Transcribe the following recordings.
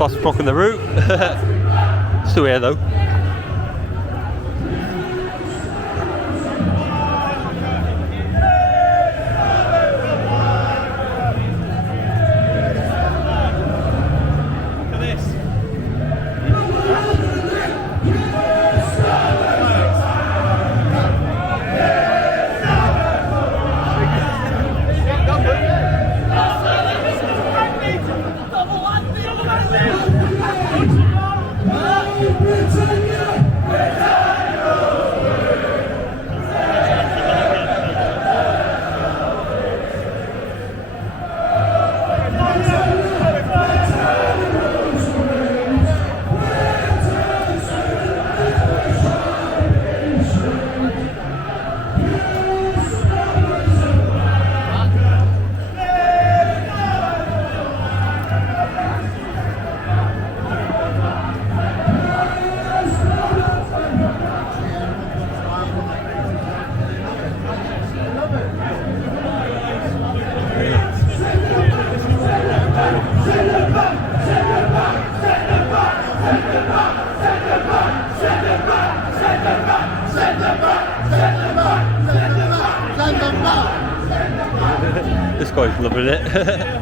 boss blocking the route. Still here though. This guy's loving it.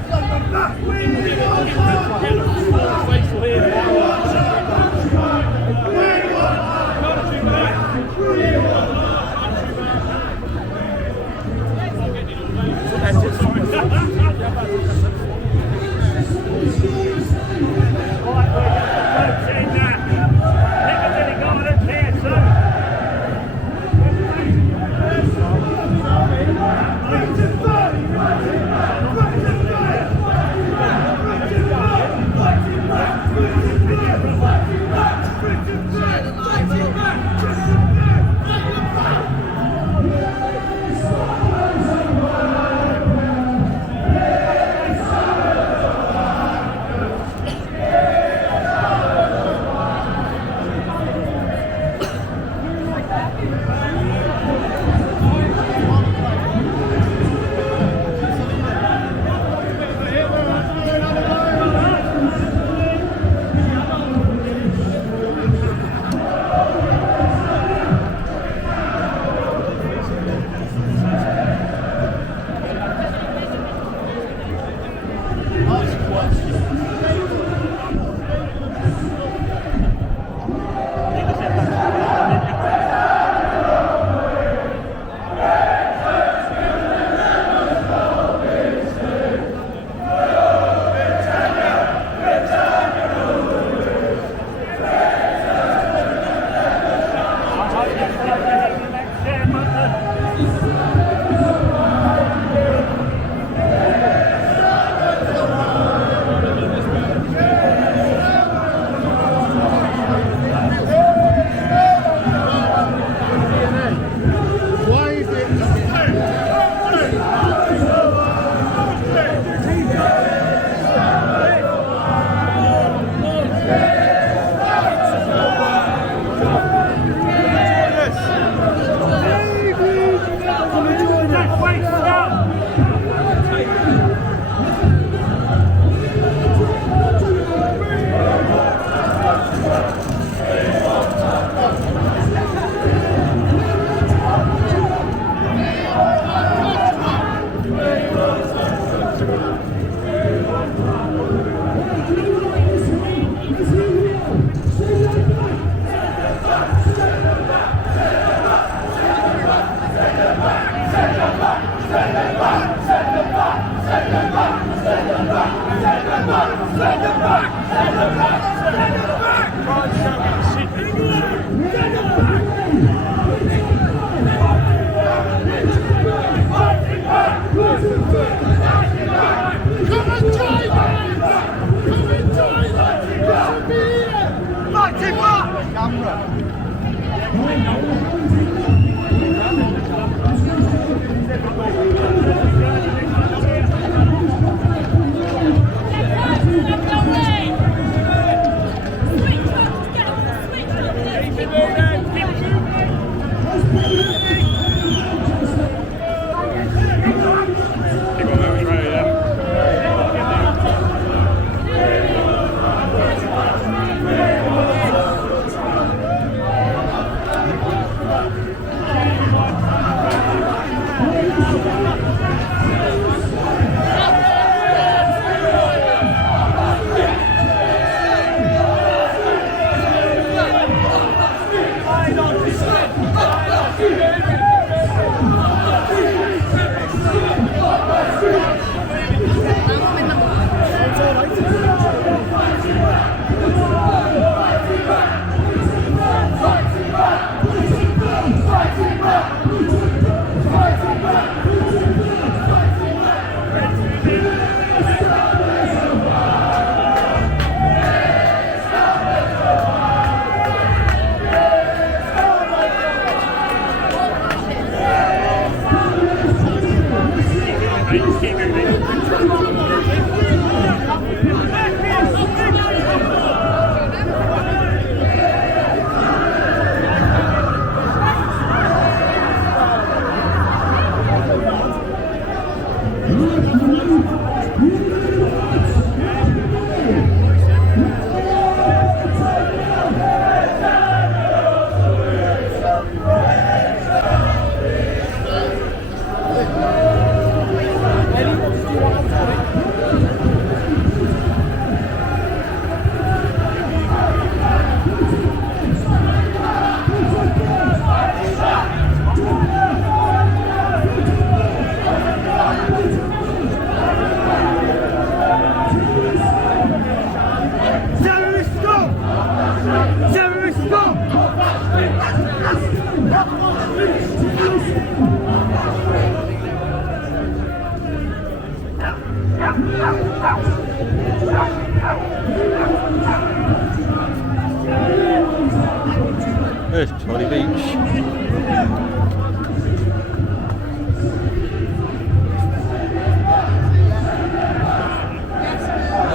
There's Charlie Beach.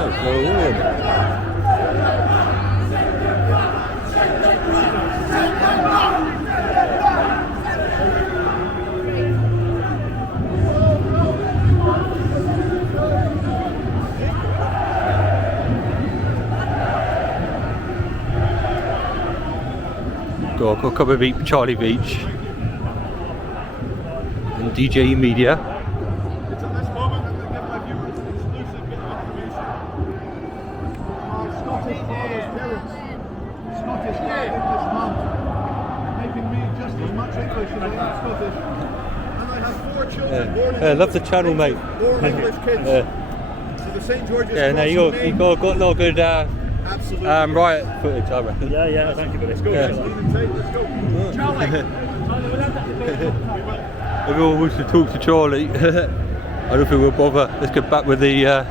Oh, good. Go come and meet Charlie Beach and DJ Media. It's at this moment that they give my viewers an exclusive bit of information. My Scottish father's parents, Scottish and English mum, making me just as much English as I am Scottish. And I have 4 children born in I love the channel, mate. 4 English kids. So the St. George's Yeah, no, you got a lot of good absolutely. riot footage, I reckon. Yeah, thank you, but let's go. Yeah. Let's go. Charlie! Everyone wants to talk to Charlie. I don't think we'll bother. Let's get back with the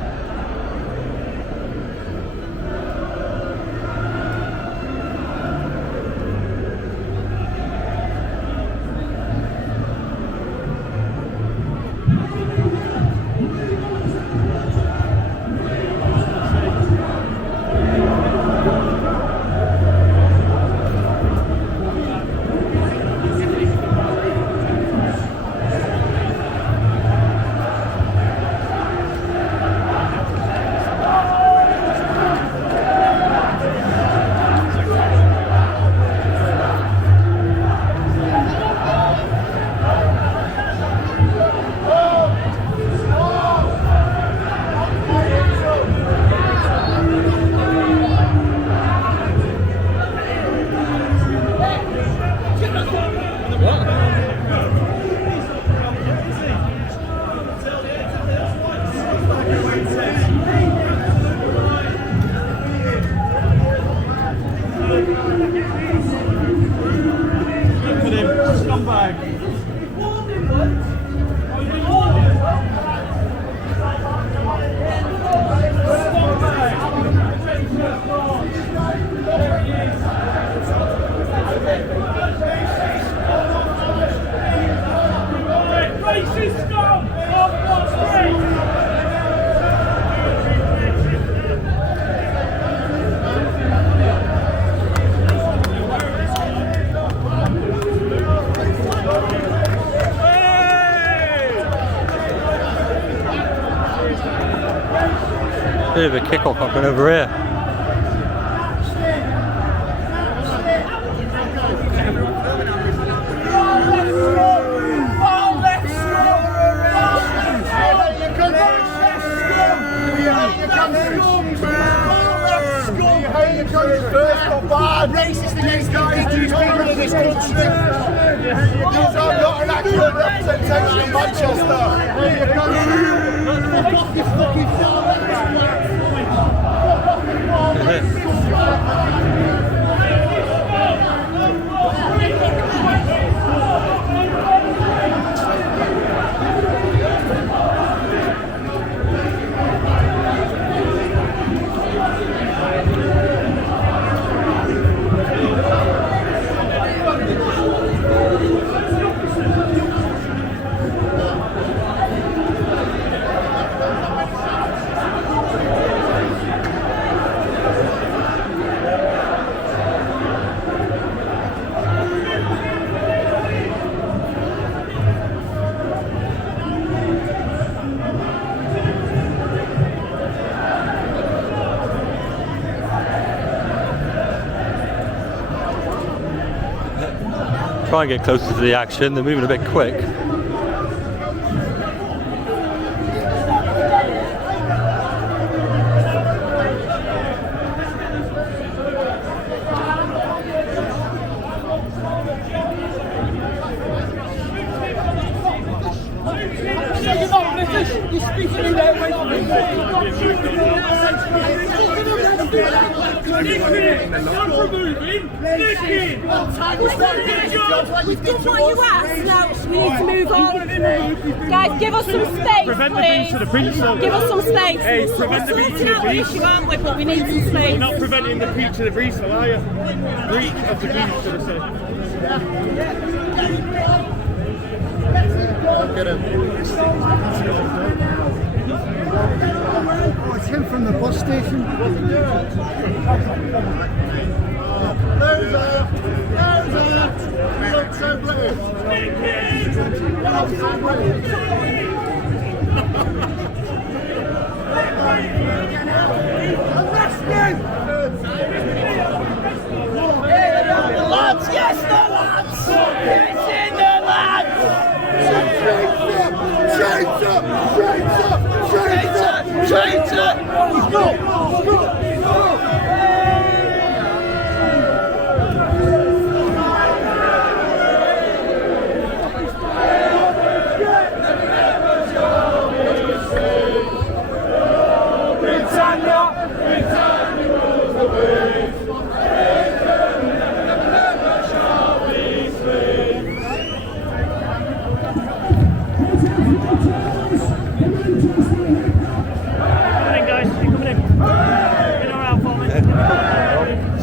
bit of a kick-off happening over here. Racist against the indigenous people of this country. These are not an accurate representation of Manchester. Fuck off, you fucking try and get closer to the action. They're moving a bit quick. You're not British. You're speaking in their way for me. We've done what you asked, now we need to move on. Guys, give us some space, please. Give us some space. Hey, prevent the breach of the peace. Issue, aren't we? But we need some space. You're not preventing the breach of the peace, are you? Breach of the peace, should I say. Get him. Oh, it's him from the bus station. Loser! Loser! You look so blue. Lads, yes, the lads! It's in the lads! Traitor!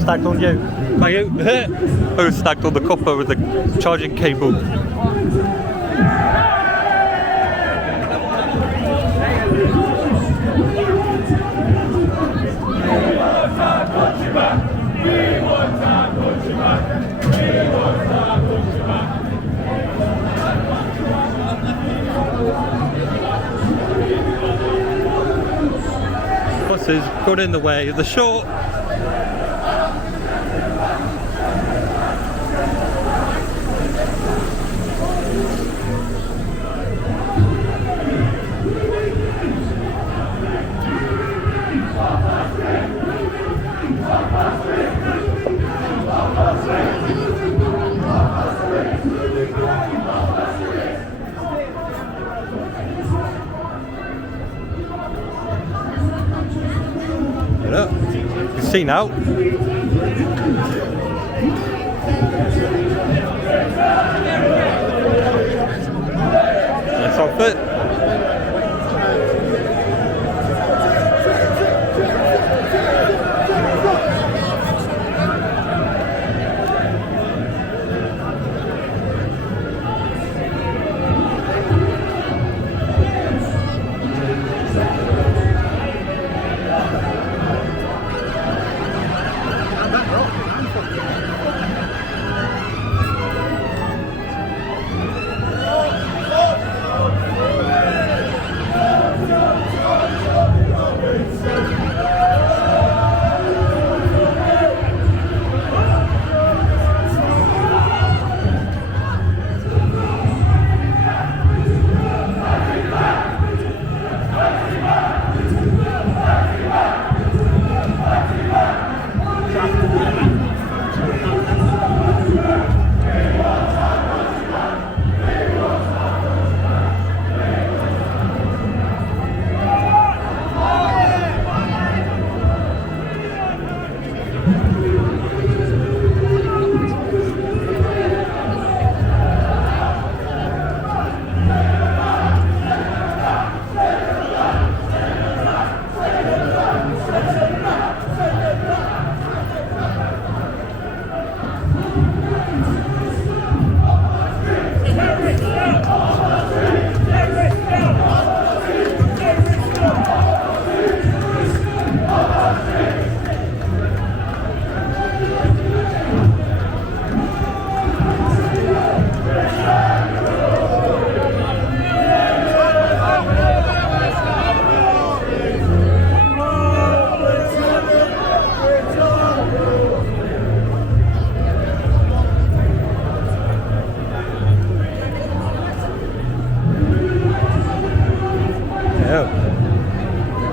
Stacked on you. Thank you. I was stacked on the copper with the charging cable. Buses got in the way of the short. Look, you can see now. That's off it.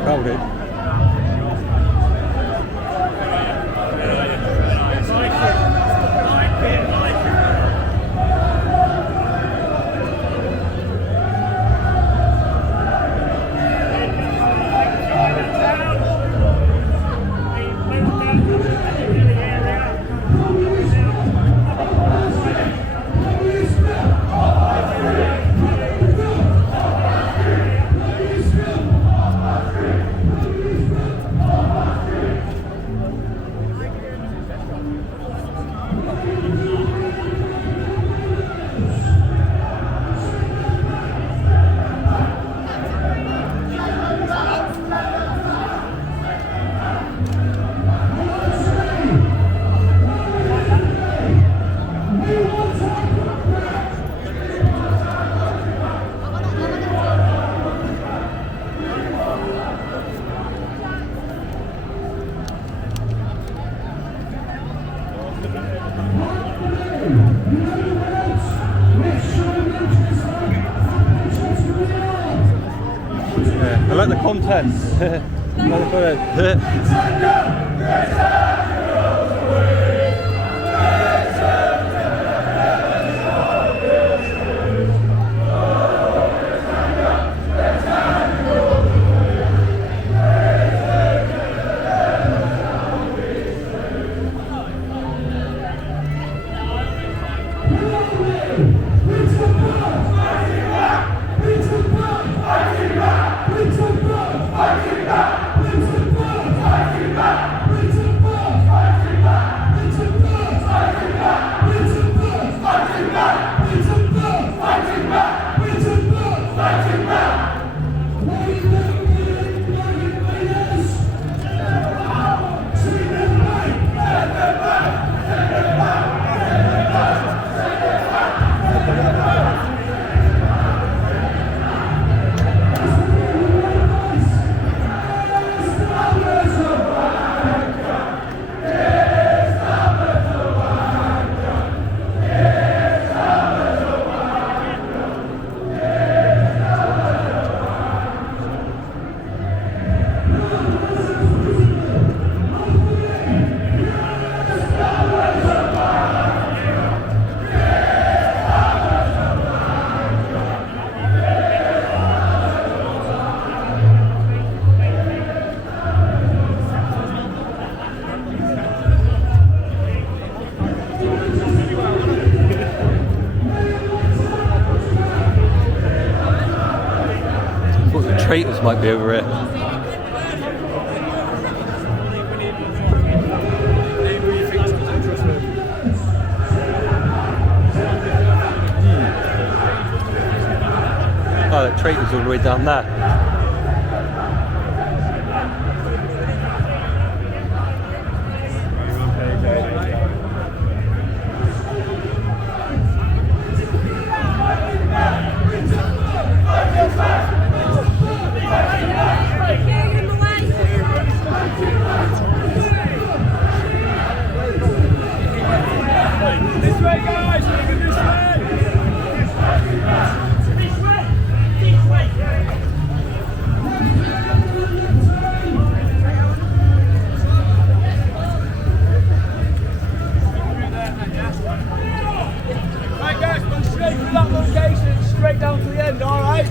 crowded. I like the content. I like the content. Traitors might be over here. Oh, the traitors all the way down there. This way, guys! This way! Right, guys, go straight through that location, straight down to the end, alright?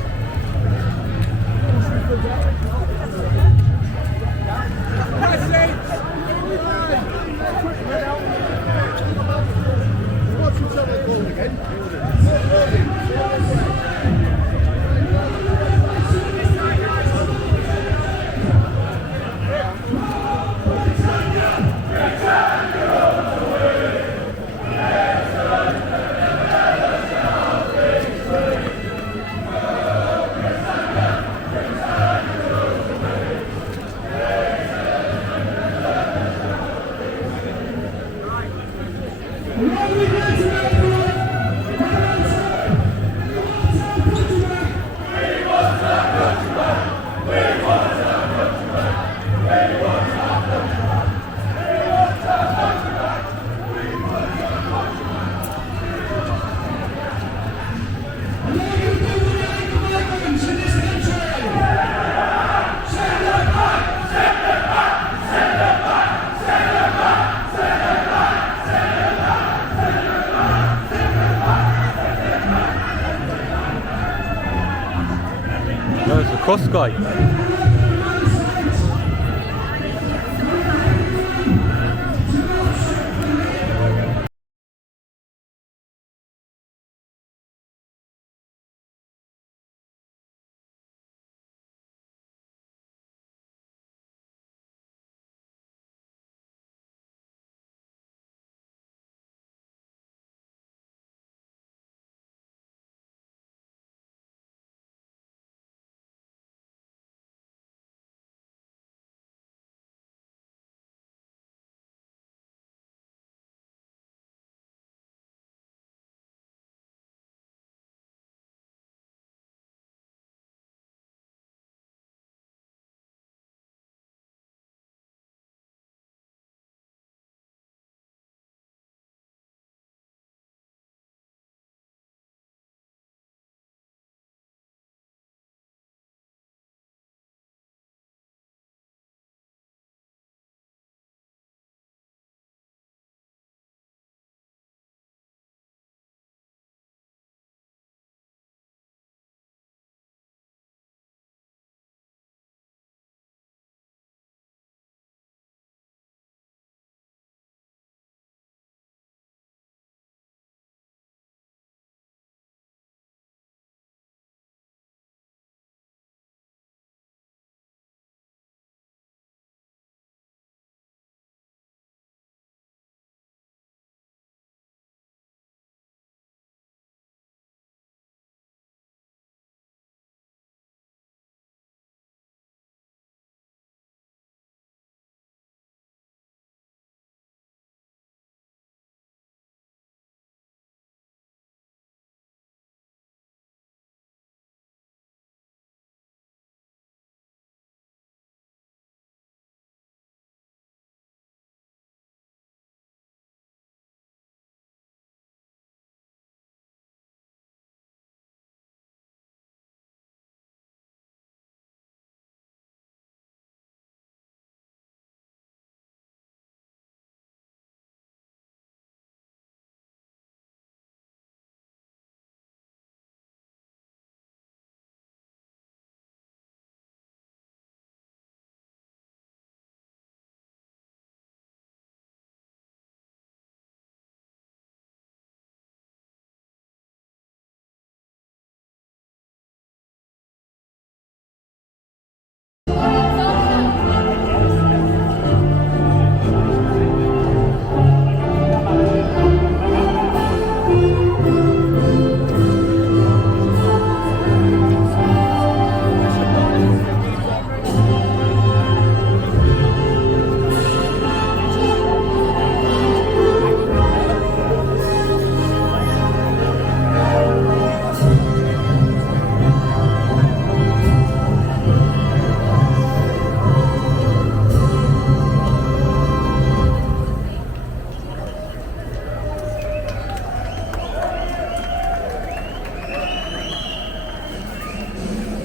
cross guy.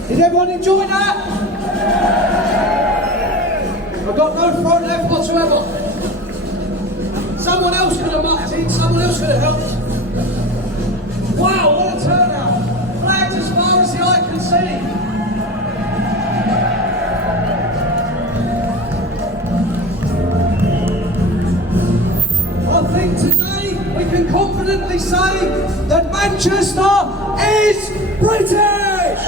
Did everyone enjoy that? I've got no front left whatsoever. Someone else could have mucked in, someone else could have helped. Wow, what a turnout. Flags as far as the eye can see. I think today we can confidently say that Manchester is British!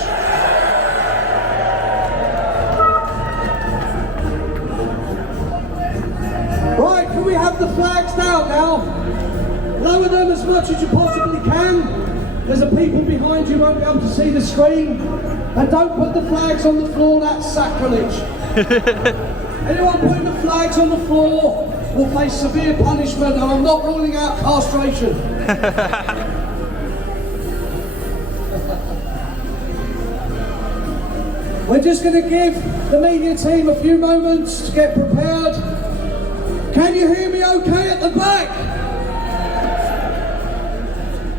Right, can we have the flags down now? Lower them as much as you possibly can. There's a people behind you who won't be able to see the screen. And don't put the flags on the floor, that's sacrilege. Anyone putting the flags on the floor will face severe punishment, and I'm not ruling out castration. We're just going to give the media team a few moments to get prepared. Can you hear me okay at the back?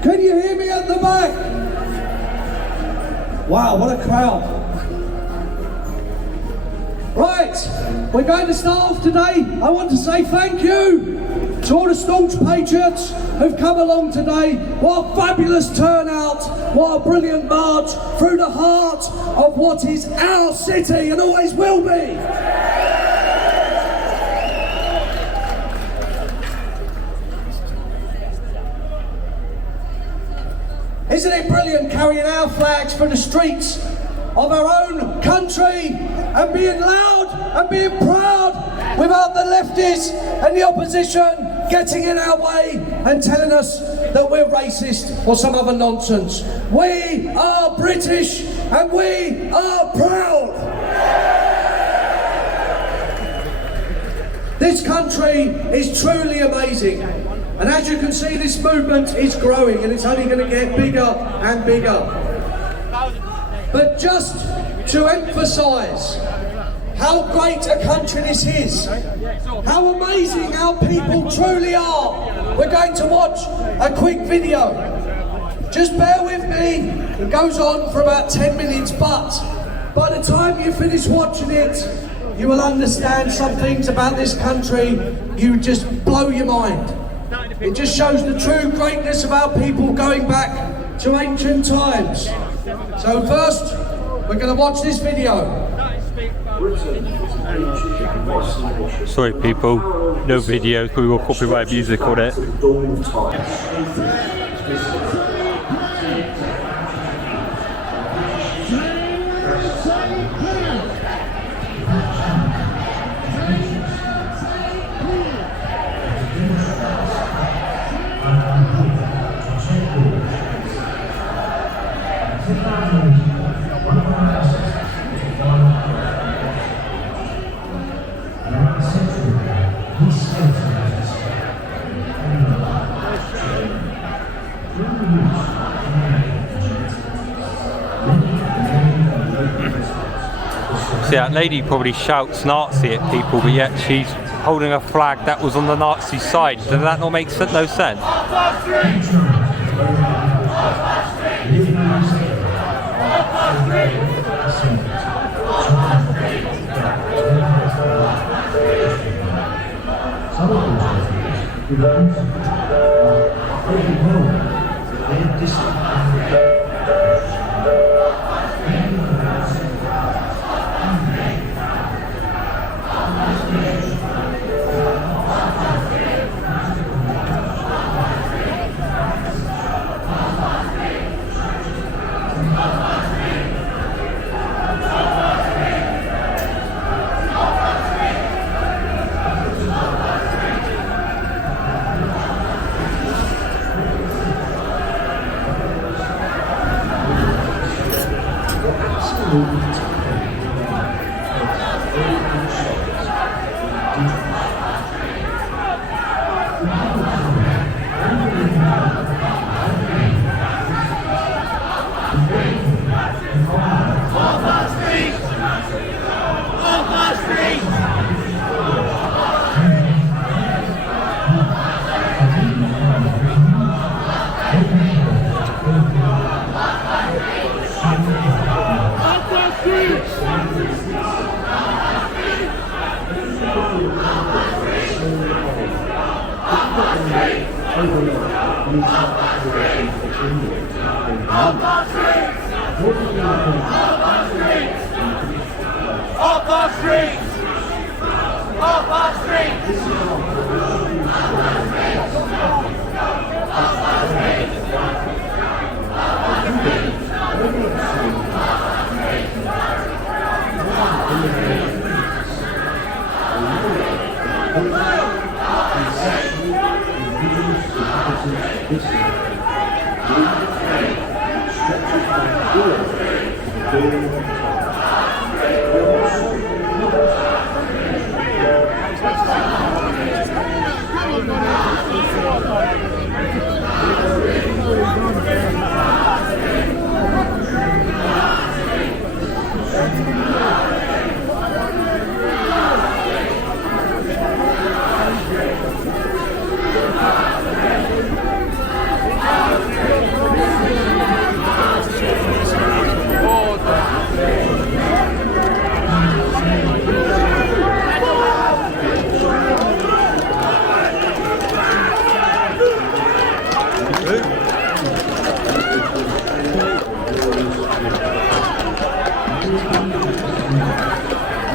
Can you hear me at the back? Wow, what a crowd. Right, we're going to start off today. I want to say thank you To all the staunch patriots who've come along today, what a fabulous turnout, what a brilliant march through the heart of what is our city and always will be. Isn't it brilliant carrying our flags through the streets of our own country and being loud and being proud without the lefties and the opposition getting in our way and telling us that we're racist or some other nonsense. We are British and we are proud. This country is truly amazing. And as you can see, this movement is growing and it's only going to get bigger and bigger. But just to emphasise how great a country this is, how amazing our people truly are, we're going to watch a quick video. Just bear with me, it goes on for about 10 minutes, but by the time you finish watching it, you will understand some things about this country, you just blow your mind. It just shows the true greatness of our people going back to ancient times. So first, we're going to watch this video. Sorry people, no videos, we will copyright music on it. See, that lady probably shouts Nazi at people, but yet she's holding a flag that was on the Nazi side. Does that not make no sense?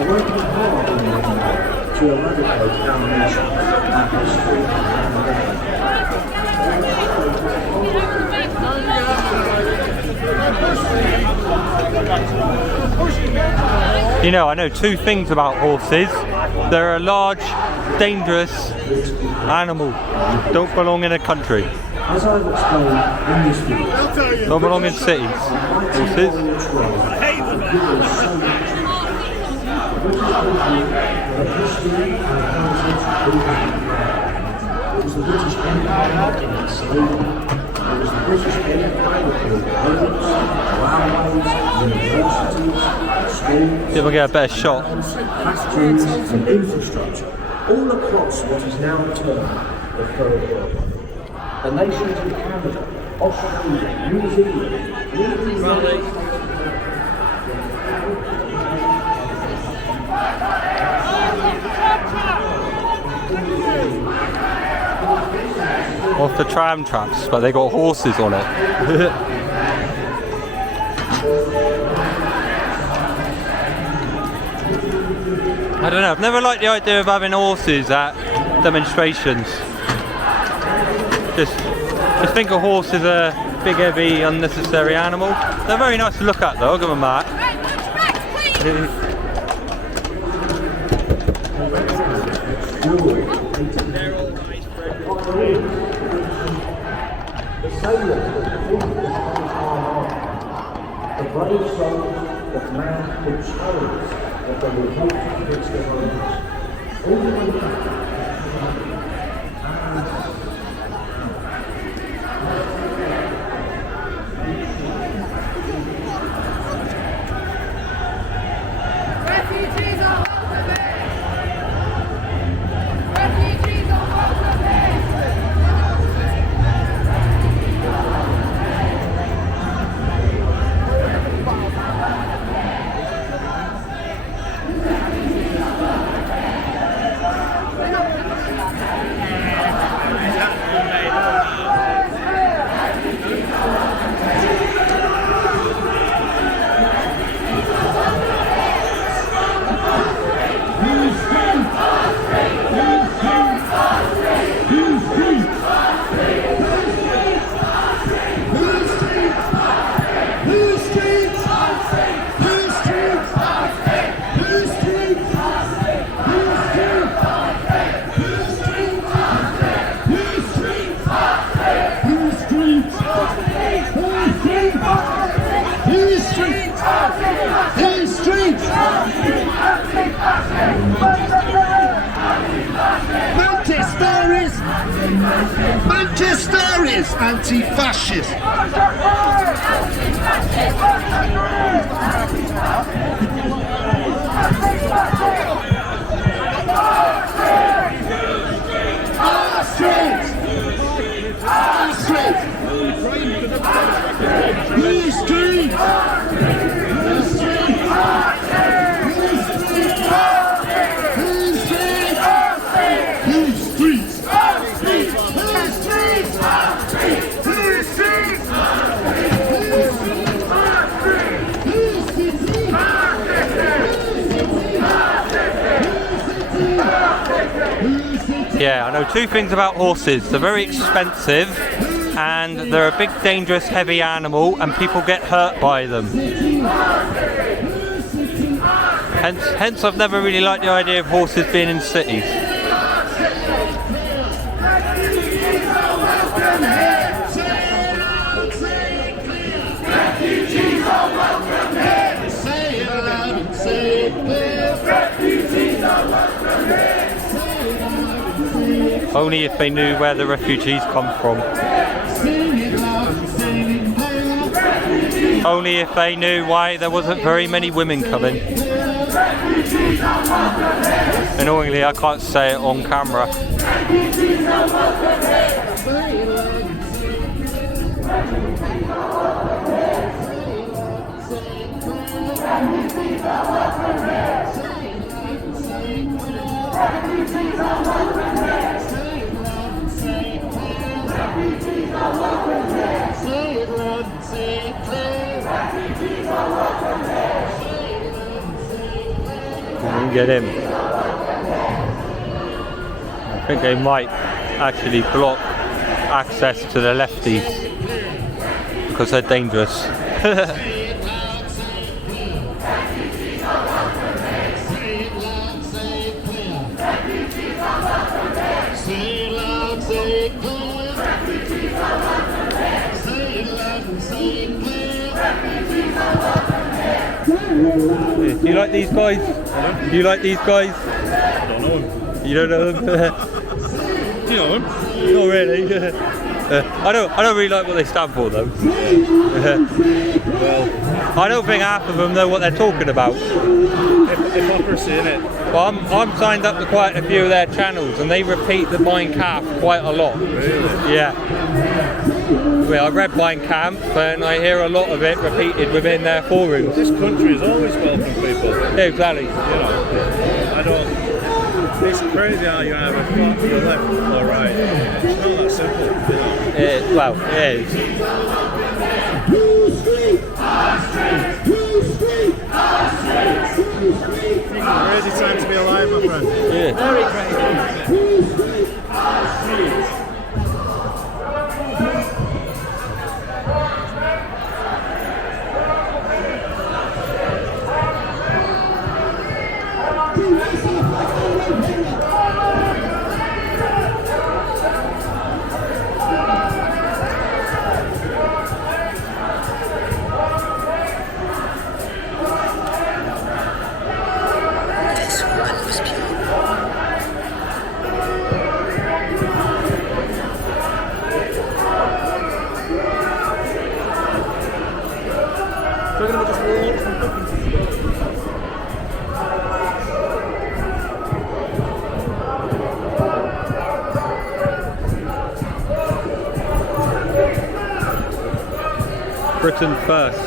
are working hard in England to eradicate our nation and history and land. You know, I know two things about horses. They're a large, dangerous animal. Don't belong in a country. As I've explained in this video, don't belong in cities. Horses. It was the British Empire in its slavery. It was the British Empire that built roads, railways, universities, schools. See if I get a better shot. Factories and infrastructure all across what is now termed the Third World. The nations of Canada, Australia, New Zealand, off the tram tracks, but they got horses on it. I don't know, I've never liked the idea of having horses at demonstrations. Just think a horse is a big, heavy, unnecessary animal. They're very nice to look at though, I'll give them that. The sailors that fought the Spanish Armada, the brave souls that manned the chariots that they were brought against their enemies, all the way back. Manchester is anti-fascist. Our streets! Our streets! Whose streets? Whose streets? Whose streets? Yeah, I know two things about horses. They're very expensive and they're a big, dangerous, heavy animal and people get hurt by them. Hence I've never really liked the idea of horses being in cities. Only if they knew where the refugees come from. Only if they knew why there wasn't very many women coming. Annoyingly, I can't say it on camera. and get him. I think they might actually block access to the lefties because they're dangerous. Do you like these guys? Do you like these guys? I don't know him. You don't know them? Do you know him? Not really. I don't really like what they stand for though. Well, I don't think half of them know what they're talking about. hypocrisy, innit? But I'm signed up to quite a few of their channels and they repeat the Mein Kampf quite a lot. Really? Yeah. Well, I've read Mein Kampf and I hear a lot of it repeated within their forums. This country is always welcome people. Yeah, exactly. You know, I don't. It's crazy how you either fuck your left or right. It's not that simple. You know? Well, it is. Crazy time to be alive, my friend. Yeah. Very crazy. Britain first.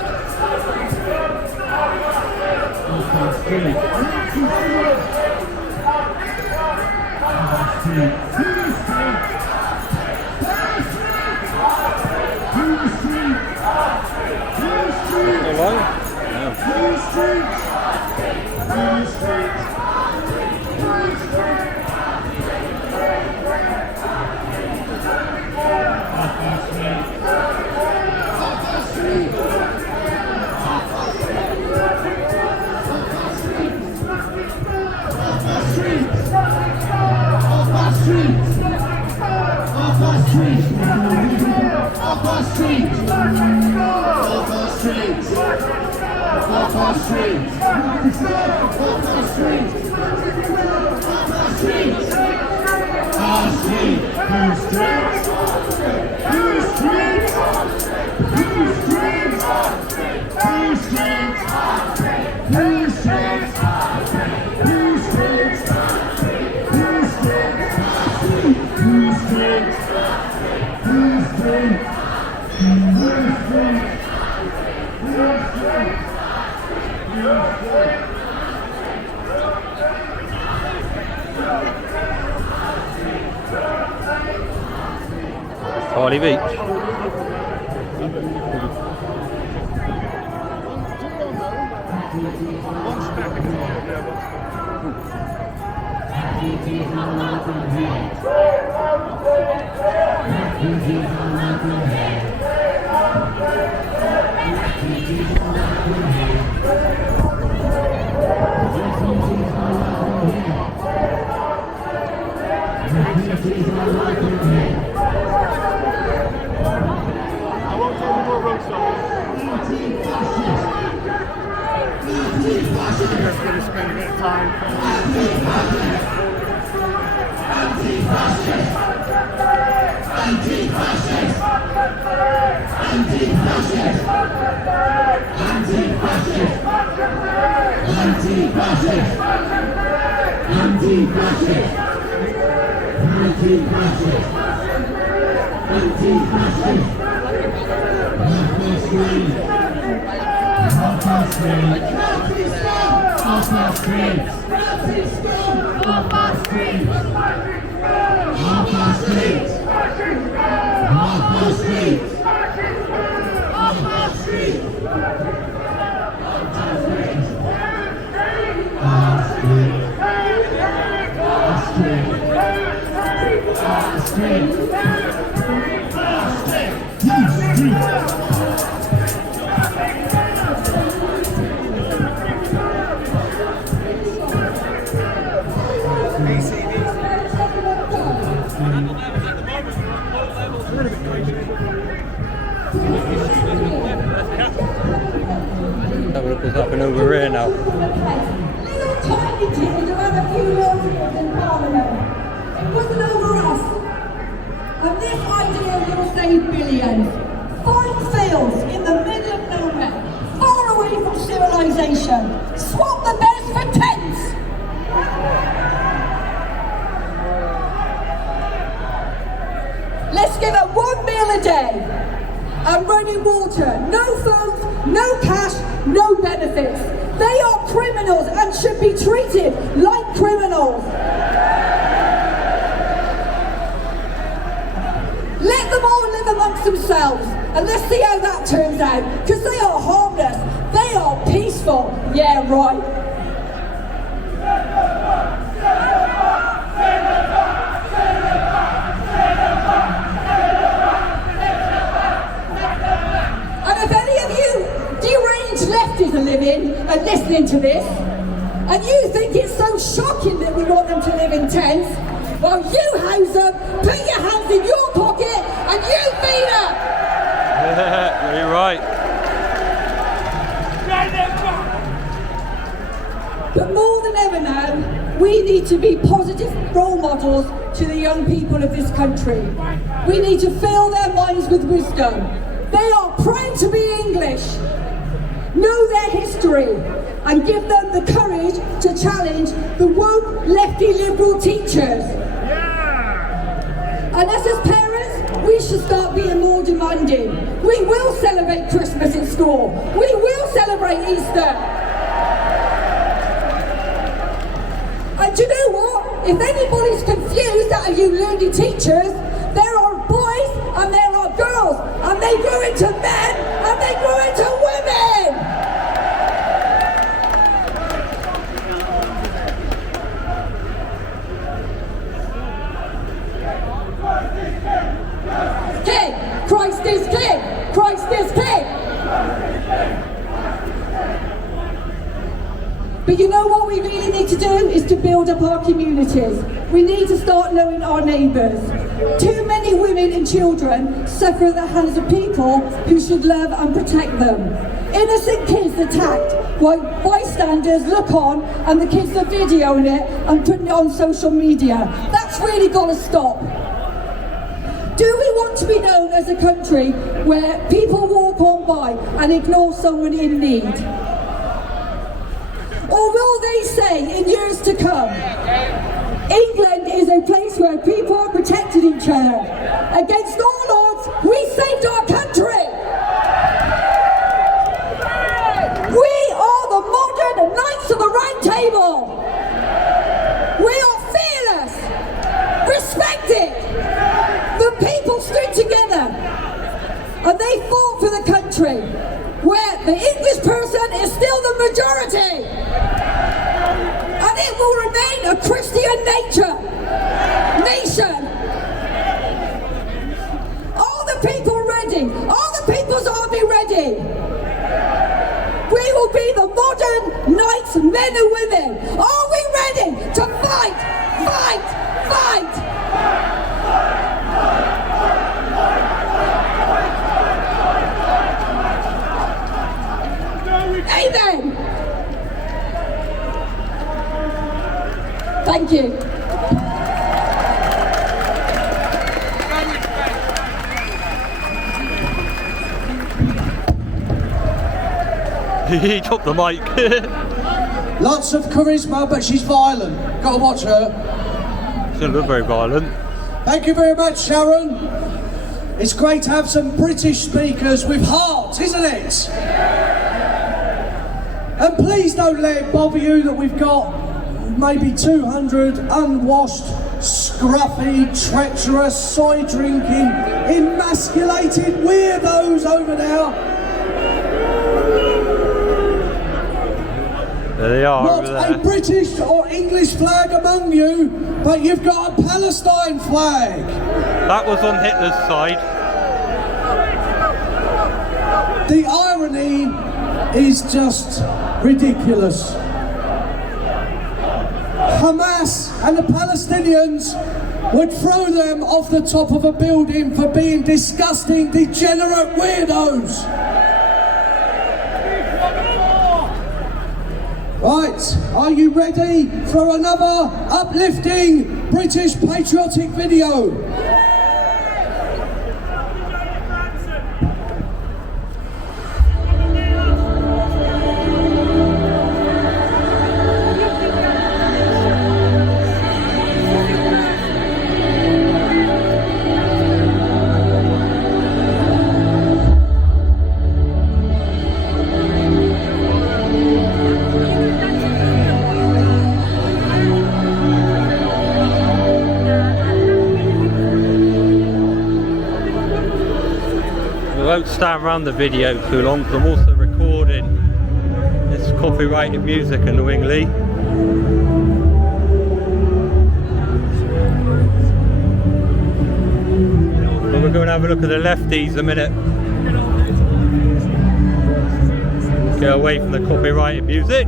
Harley Beach. I won't tell you more road stops. You're just going to spend a bit of time. Street. Have a look what's happening over here now. Little tiny kids who had a few years in Parliament. It wasn't over us. And this idea will save billions. Find fields in the middle of nowhere, far away from civilization. Swap the beds for tents. Let's give her 1 meal a day and running water. No phones, no cash, no benefits. They are criminals and should be treated like criminals. Let them all live amongst themselves and let's see how that turns out, because they are harmless, they are peaceful. Yeah, right. Lefties are living and listening to this, and you think it's so shocking that we want them to live in tents. Well, you house them, put your hands in your pocket, and you feed them. Yeah, you're right. But more than ever now, we need to be positive role models to the young people of this country. We need to fill their minds with wisdom. They are proud to be English. Know their history and give them the courage to challenge the woke lefty liberal teachers. Yeah. And as parents, we should start being more demanding. We will celebrate Christmas in school. We will celebrate Easter. And do you know what? If anybody's confused that are you loony teachers, there are boys and there are girls, and they grow into men and they grow into women. King! Christ is King! Christ is King! But you know what we really need to do is to build up our communities. We need to start knowing our neighbours. Too many women and children suffer at the hands of people who should love and protect them. Innocent kids attacked while bystanders look on and the kids are videoing it and putting it on social media. That's really got to stop. Do we want to be known as a country where people walk on by and ignore someone in need? Or will they say in years to come, England is a place where people are protected each other. Against all odds, we saved our country. We are the modern Knights of the Round Table. We are fearless, respected. The people stood together and they fought for the country where the English person is still the majority. And it will remain a Christian nation. Are the people ready? Are the people's army ready? We will be the modern knights, men and women. Are we ready to fight, fight, fight? Amen. Thank you. He dropped the mic. Lots of charisma, but she's violent. Gotta watch her. She doesn't look very violent. Thank you very much, Sharon. It's great to have some British speakers with heart, isn't it? And please don't let it bother you that we've got maybe 200 unwashed, scruffy, treacherous, soy-drinking, emasculated weirdos over there. There they are Not over there. a British or English flag among you, but you've got a Palestine flag. That was on Hitler's side. The irony is just ridiculous. Hamas and the Palestinians would throw them off the top of a building for being disgusting, degenerate weirdos. Right, are you ready for another uplifting British patriotic video? I won't stand around the video too long because I'm also recording this copyrighted music annoyingly. But we're going to have a look at the lefties a minute. Get away from the copyrighted music.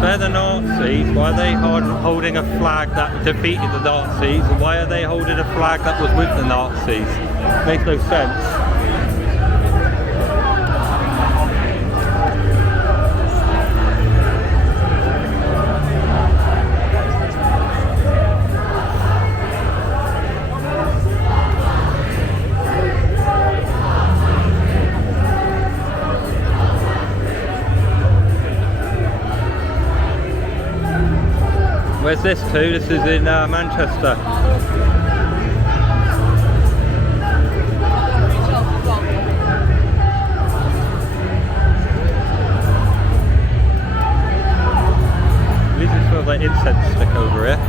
They're the Nazis. Why are they holding a flag that defeated the Nazis? And why are they holding a flag that was with the Nazis? Makes no sense. Where's this to? This is in Manchester. At least it smells like incense stick over here.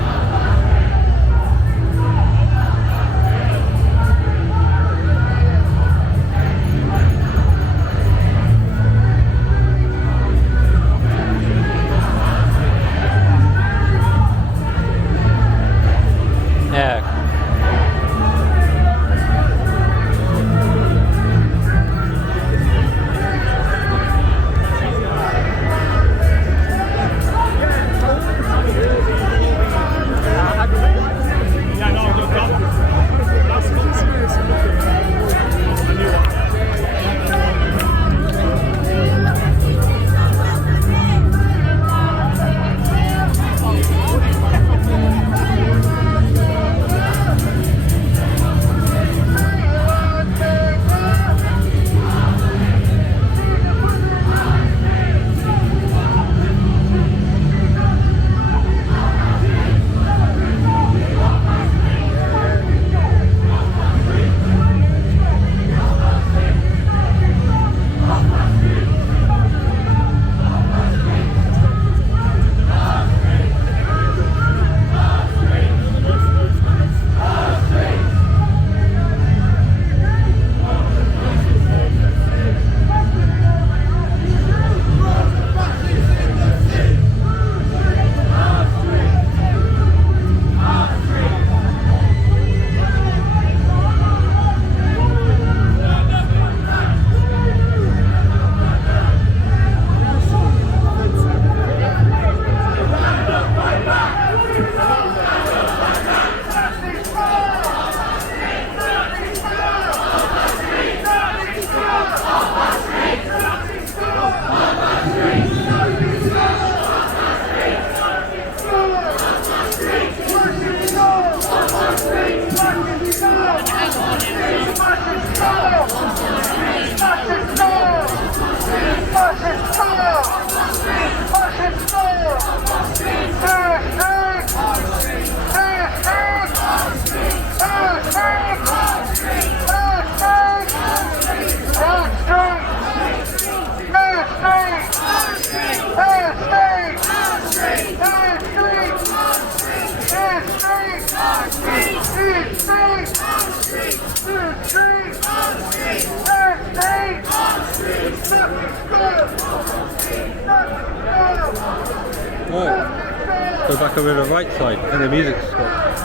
Go back over to the right side and the music stops.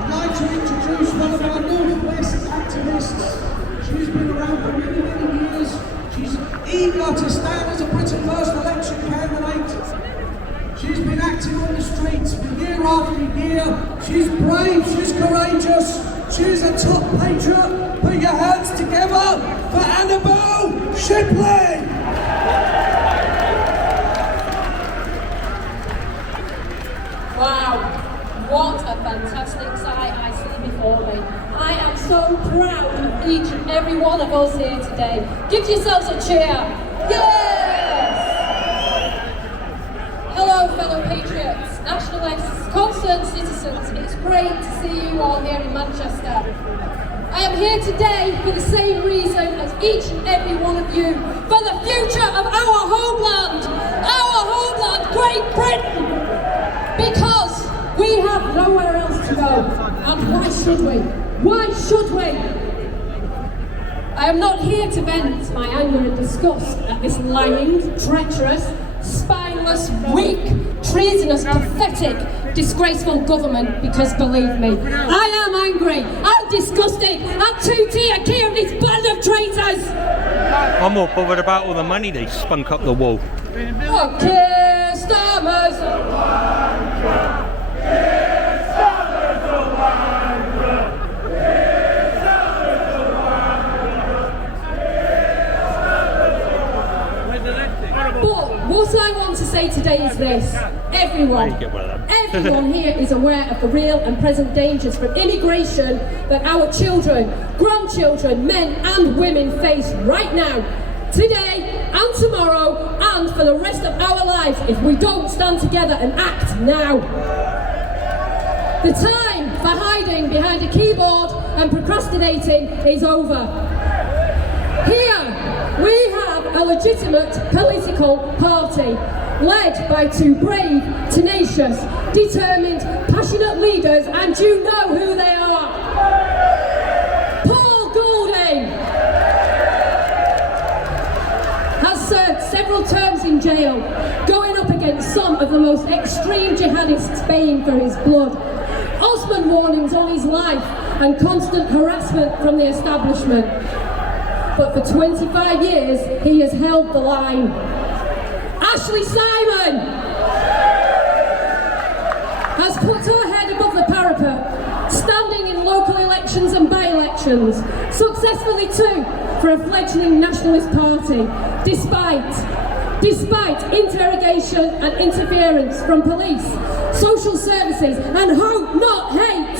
I'd like to introduce one of our Northwest activists. She's been around for many, many years. She's eager to stand as a Britain First election candidate. She's been active on the streets for year after year. She's brave, she's courageous, she's a top patriot. Put your hands together for Annabelle Shipley! Wow, what a fantastic sight I see before me. I am so proud of each and every one of us here today. Give yourselves a cheer. Yes! Hello, fellow patriots, nationalists, concerned citizens. It's great to see you all here in Manchester. I am here today for the same reason as each and every one of you, for the future of our homeland, Great Britain. Because we have nowhere else to go, and why should we? Why should we? I am not here to vent my anger and disgust at this lying, treacherous, spineless, weak, treasonous, pathetic, disgraceful government, because believe me, I am angry, I'm disgusted, I'm too-tier of this band of traitors! I'm more bothered about all the money they spunk up the wall. Okay, Starmers! But what I want to say today is this: everyone here is aware of the real and present dangers from immigration that our children, grandchildren, men and women face right now, today and tomorrow and for the rest of our lives if we don't stand together and act now. The time for hiding behind a keyboard and procrastinating is over. Here we have a legitimate political party led by two brave, tenacious, determined, passionate leaders, and you know who they are. Paul Golding has served several terms in jail, going up against some of the most extreme jihadists baying for his blood. Osman warnings on his life and constant harassment from the establishment. But for 25 years, he has held the line. Ashley Simon has put her head above the parapet, standing in local elections and by-elections, successfully too, for a fledgling nationalist party, despite interrogation and interference from police, social services, and hope not hate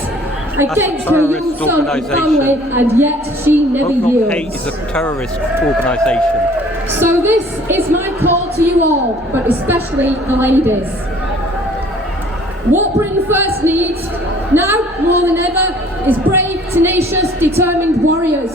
against her young son and family, and yet she never yields. Hate is a terrorist organisation. So this is my call to you all, but especially the ladies. What Britain First needs, now more than ever, is brave, tenacious, determined warriors.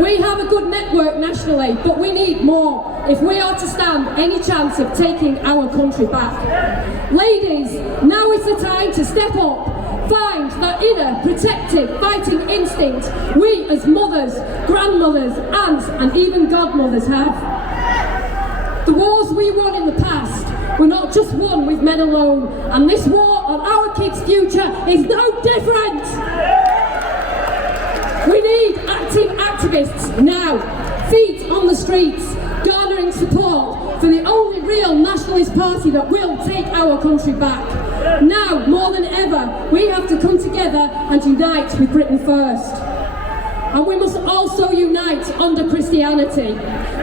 We have a good network nationally, but we need more if we are to stand any chance of taking our country back. Ladies, now is the time to step up. Find that inner, protective, fighting instinct we as mothers, grandmothers, aunts and even godmothers have. The wars we won in the past were not just won with men alone, and this war on our kids' future is no different. We need active activists now, feet on the streets, garnering support for the only real nationalist party that will take our country back. Now, more than ever, we have to come together and unite with Britain First. And we must also unite under Christianity.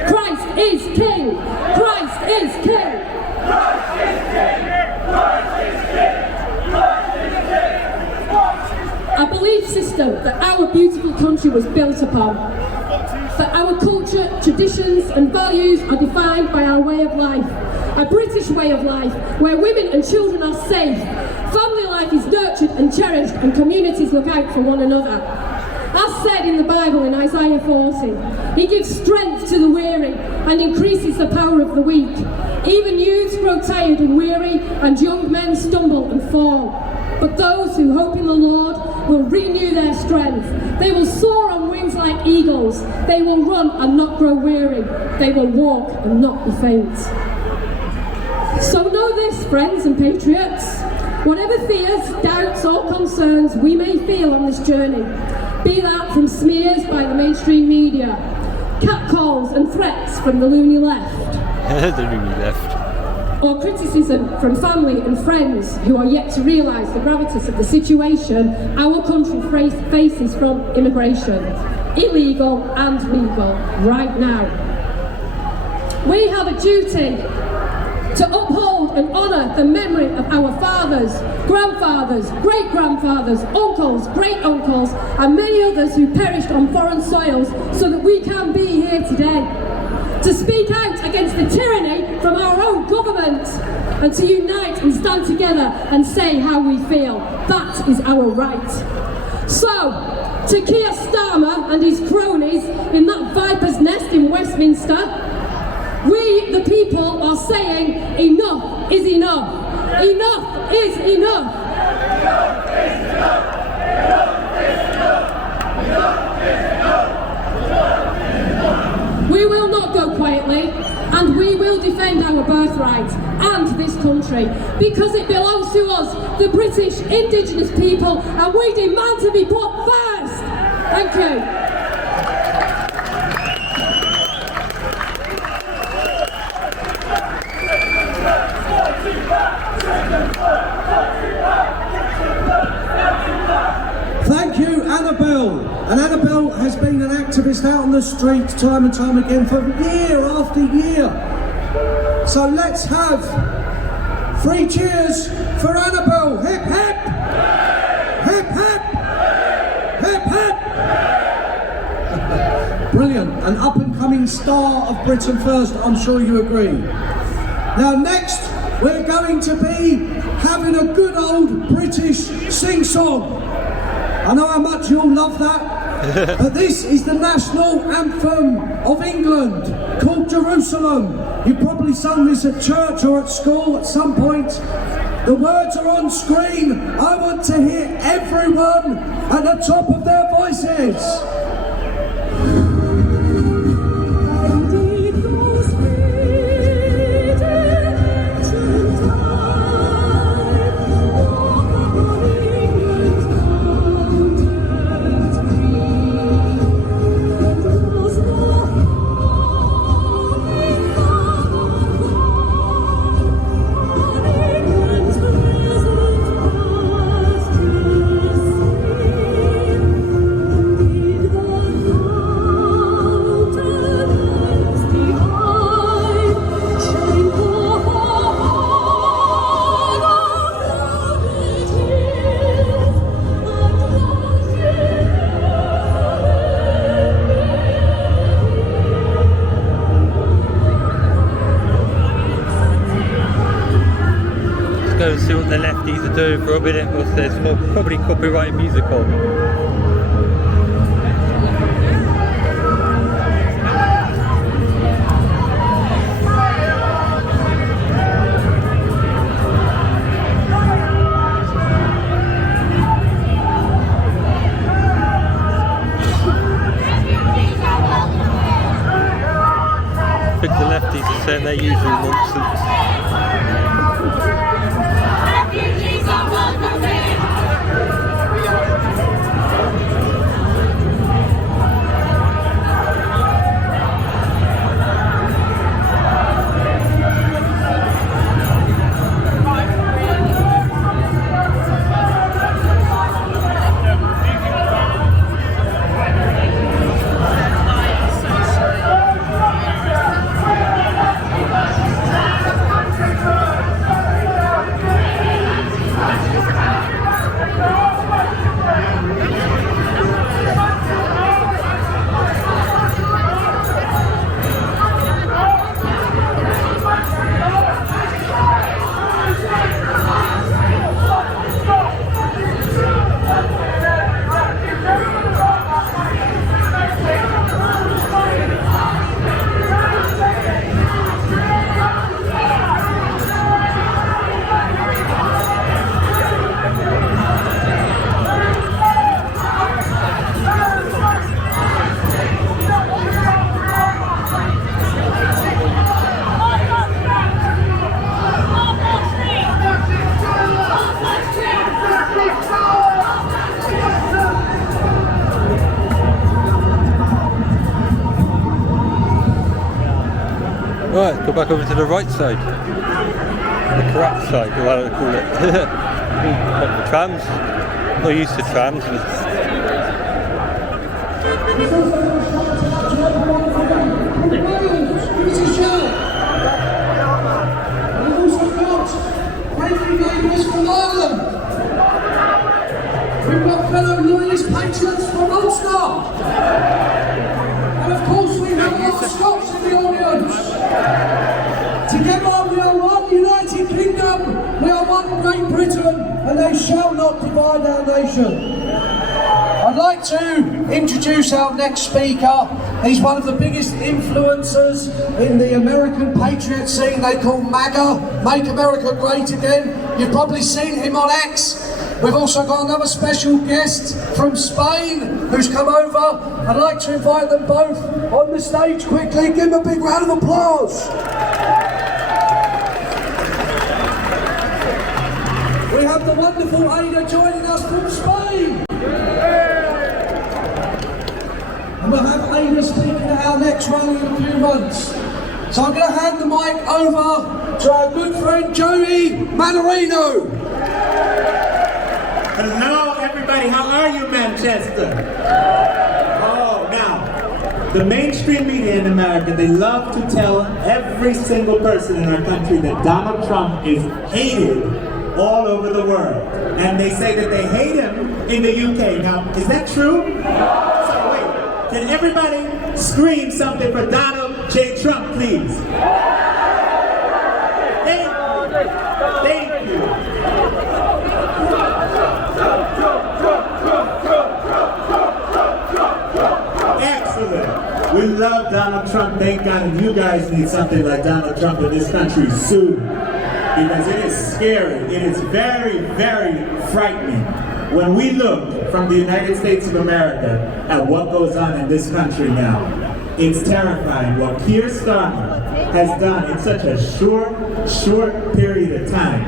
Christ is King! Christ is King! Christ is King! Christ is King! Christ is King! A belief system that our beautiful country was built upon. That our culture, traditions and values are defined by our way of life. A British way of life where women and children are safe, family life is nurtured and cherished, and communities look out for one another. As said in the Bible in Isaiah 40, he gives strength to the weary and increases the power of the weak. Even youths grow tired and weary, and young men stumble and fall. But those who hope in the Lord will renew their strength. They will soar on wings like eagles. They will run and not grow weary. They will walk and not be faint. So know this, friends and patriots. Whatever fears, doubts or concerns we may feel on this journey, be that from smears by the mainstream media, catcalls and threats from the loony left, The loony left, or criticism from family and friends who are yet to realise the gravitas of the situation our country faces from immigration, illegal and legal, right now. We have a duty to uphold and honour the memory of our fathers, grandfathers, great-grandfathers, uncles, great-uncles and many others who perished on foreign soils so that we can be here today. To speak out against the tyranny from our own government and to unite and stand together and say how we feel. That is our right. So, to Keir Starmer and his cronies in that viper's nest in Westminster, we, the people, are saying enough is enough. Enough is enough. Enough is enough. Enough is enough. We will not go quietly, and we will defend our birthright and this country because it belongs to us, the British indigenous people, and we demand to be put first. Thank you. Thank you, Annabelle. And Annabelle has been an activist out on the street time and time again for year after year. So let's have 3 cheers for Annabelle. Hip hip! Hip hip! Hip hip! Brilliant. An up-and-coming star of Britain First, I'm sure you agree. Now next, we're going to be having a good old British sing-song. I know how much you'll love that, but this is the national anthem of England, called Jerusalem. You've probably sung this at church or at school at some point. The words are on screen. I want to hear everyone at the top of their voices. Go and see what the lefties are doing for a minute, because there's probably copyrighted music on. I think the lefties are saying their usual nonsense. Go back over to the right side. The correct side, or whatever they call it. What, the trams? I'm not used to trams. We've got fellow loyalist patriots from Ulster. And of course we have our Scots in the audience. Together we are one United Kingdom, we are one Great Britain, and they shall not divide our nation. I'd like to introduce our next speaker. He's one of the biggest influencers in the American patriot scene they call MAGA, Make America Great Again. You've probably seen him on X. We've also got another special guest from Spain who's come over. I'd like to invite them both on the stage quickly. Give them a big round of applause. We have the wonderful Ada joining us from Spain. And we'll have Ada speaking at our next rally in a few months. So I'm going to hand the mic over to our good friend Joey Manarino. Hello everybody, how are you, Manchester? Oh, now, the mainstream media in America, they love to tell every single person in our country that Donald Trump is hated all over the world. And they say that they hate him in the UK. Now, is that true? So wait, can everybody scream something for Donald J. Trump, please? Thank you. Excellent. We love Donald Trump, thank God, and you guys need something like Donald Trump in this country soon. Because it is scary. It is very, very frightening. When we look from the United States of America at what goes on in this country now, it's terrifying. What Keir Starmer has done in such a short period of time.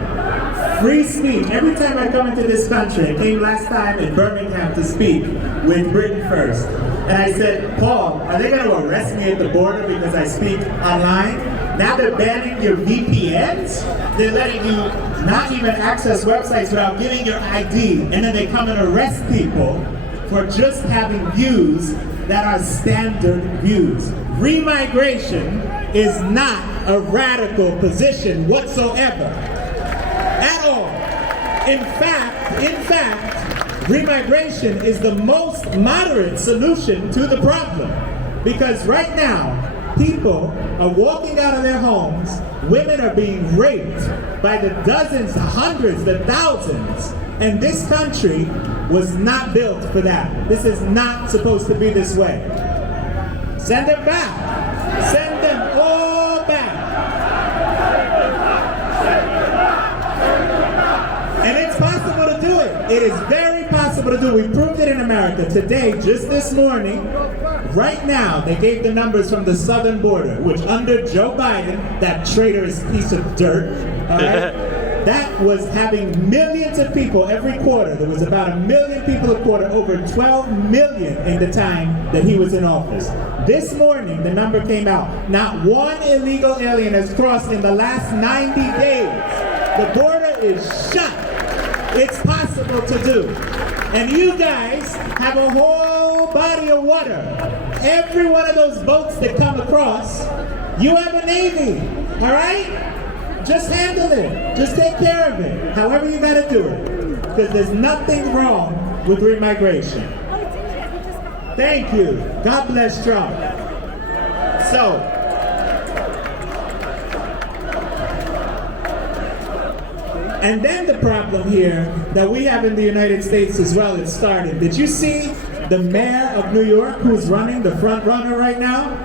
Free speech. Every time I come into this country, I came last time in Birmingham to speak with Britain First. And I said, Paul, are they going to arrest me at the border because I speak online? Now they're banning your VPNs? They're letting you not even access websites without giving your ID. And then they come and arrest people for just having views that are standard views. Remigration is not a radical position whatsoever. At all. In fact, remigration is the most moderate solution to the problem. Because right now, people are walking out of their homes, women are being raped by the dozens, the hundreds, the thousands. And this country was not built for that. This is not supposed to be this way. Send them back. Send them all back. And it's possible to do it. It is very possible to do. We proved it in America. Today, just this morning, right now, they gave the numbers from the southern border, which under Joe Biden, that traitorous piece of dirt, all right, that was having millions of people every quarter. There was about 1 million people a quarter, over 12 million in the time that he was in office. This morning, the number came out. Not one illegal alien has crossed in the last 90 days. The border is shut. It's possible to do. And you guys have a whole body of water. Every one of those boats that come across, you have a navy, all right? Just handle it. Just take care of it. However you gotta do it. Because there's nothing wrong with remigration. Thank you. God bless Trump. So, and then the problem here that we have in the United States as well, it started. Did you see the mayor of New York who's running, the front runner right now?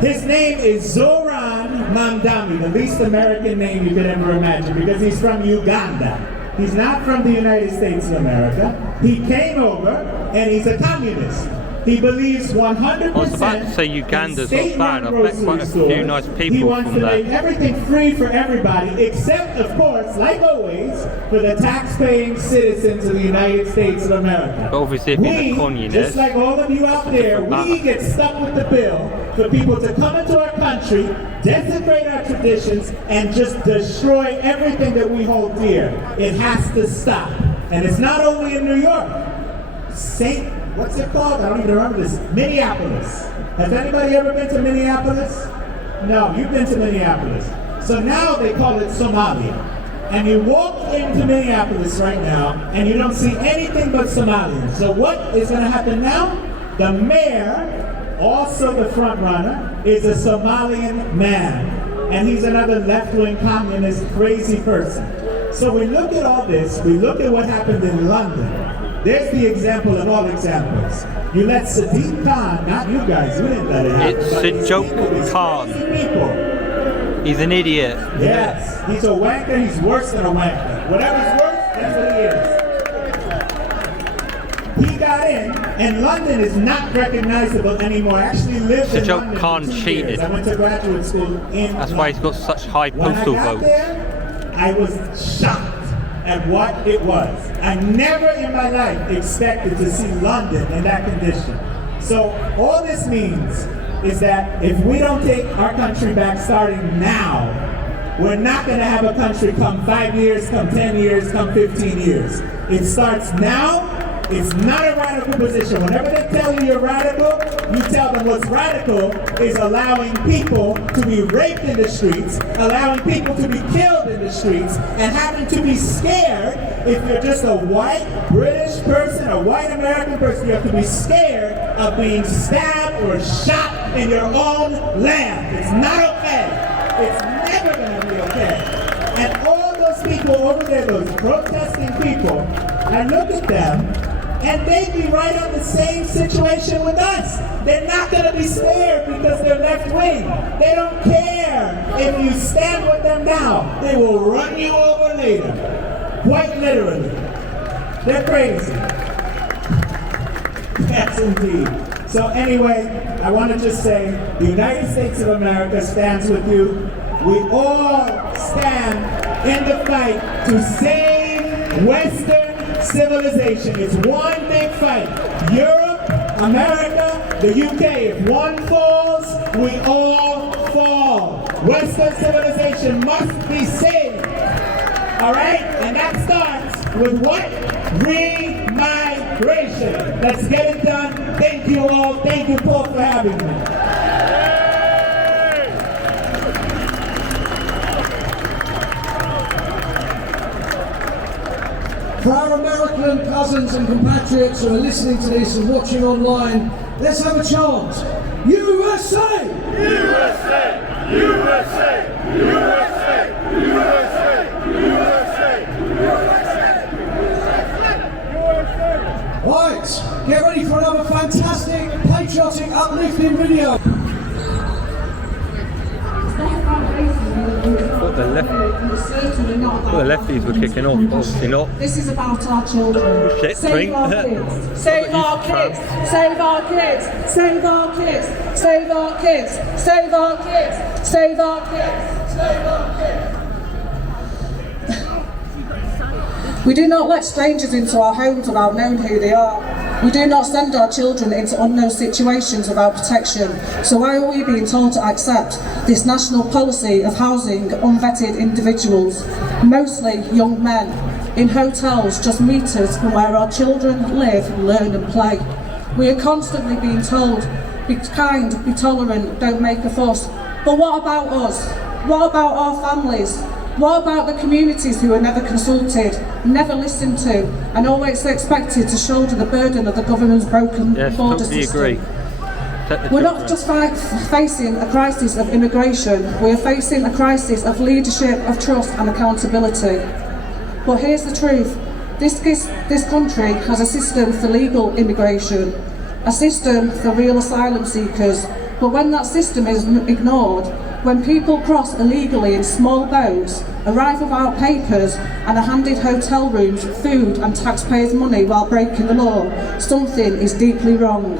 His name is Zoran Mandami, the least American name you could ever imagine, because he's from Uganda. He's not from the United States of America. He came over and he's a communist. He believes 100% I was about to say Uganda's not bad. I've met quite a few nice people He wants from to there. make everything free for everybody, except, of course, like always, for the tax-paying citizens of the United States of America. But obviously, if you're a We, communist, just like all of you out there, we get stuck with the bill for people to come into our country, desecrate our traditions, and just destroy everything that we hold dear. It has to stop. And it's not only in New York. What's it called? I don't even remember this. Minneapolis. Has anybody ever been to Minneapolis? No, you've been to Minneapolis. So now they call it Somalia. And you walk into Minneapolis right now, and you don't see anything but Somalians. So what is going to happen now? The mayor, also the front runner, is a Somalian man. And he's another left-wing communist crazy person. So we look at all this, we look at what happened in London. There's the example of all examples. You let Sadiq Khan, not you guys, we didn't let it happen. It's Sadiq Khan. He's an idiot. Yes, he's a wanker, he's worse than a wanker. Whatever's worse, that's what he is. He got in, and London is not recognizable anymore. I actually lived in London Khan for 2 cheated. years. I went to graduate school in That's why he's got such high postal votes. There, I was shocked at what it was. I never in my life expected to see London in that condition. So all this means is that if we don't take our country back starting now, we're not going to have a country come 5 years, come 10 years, come 15 years. It starts now. It's not a radical position. Whenever they tell you you're radical, you tell them what's radical is allowing people to be raped in the streets, allowing people to be killed in the streets, and having to be scared if you're just a white British person, a white American person, you have to be scared of being stabbed or shot in your own land. It's not okay. It's never going to be okay. And all those people over there, those protesting people, I look at them, and they'd be right on the same situation with us. They're not going to be scared because they're left-wing. They don't care if you stand with them now. They will run you over later. Quite literally. They're crazy. Yes, indeed. So anyway, I want to just say, the United States of America stands with you. We all stand in the fight to save Western civilization. It's one big fight. Europe, America, the UK. If one falls, we all fall. Western civilization must be saved. All right? And that starts with what? Remigration. Let's get it done. Thank you all. Thank you, Paul, for having me. For our American cousins and compatriots who are listening to this and watching online, let's have a chant. USA! USA! USA! USA! USA! USA! Right, get ready for another fantastic, patriotic, uplifting video. The lefties were kicking off, obviously not. This is about our children. Shit, Save our kids. Save our kids. Save our kids. Save our kids. Save our kids. Save our kids. Save our kids. Save our kids. We do not let strangers into our homes without knowing who they are. We do not send our children into unknown situations without protection. So why are we being told to accept this national policy of housing unvetted individuals, mostly young men, in hotels just meters from where our children live, learn and play? We are constantly being told, be kind, be tolerant, don't make a fuss. But what about us? What about our families? What about the communities who are never consulted, never listened to, and always expected to shoulder the burden of the government's broken border system? Agree. We're not just facing a crisis of immigration, we are facing a crisis of leadership, of trust and accountability. But here's the truth, this country has a system for legal immigration, a system for real asylum seekers, but when that system is ignored, when people cross illegally in small boats, arrive without papers and are handed hotel rooms, food and taxpayers' money while breaking the law, something is deeply wrong.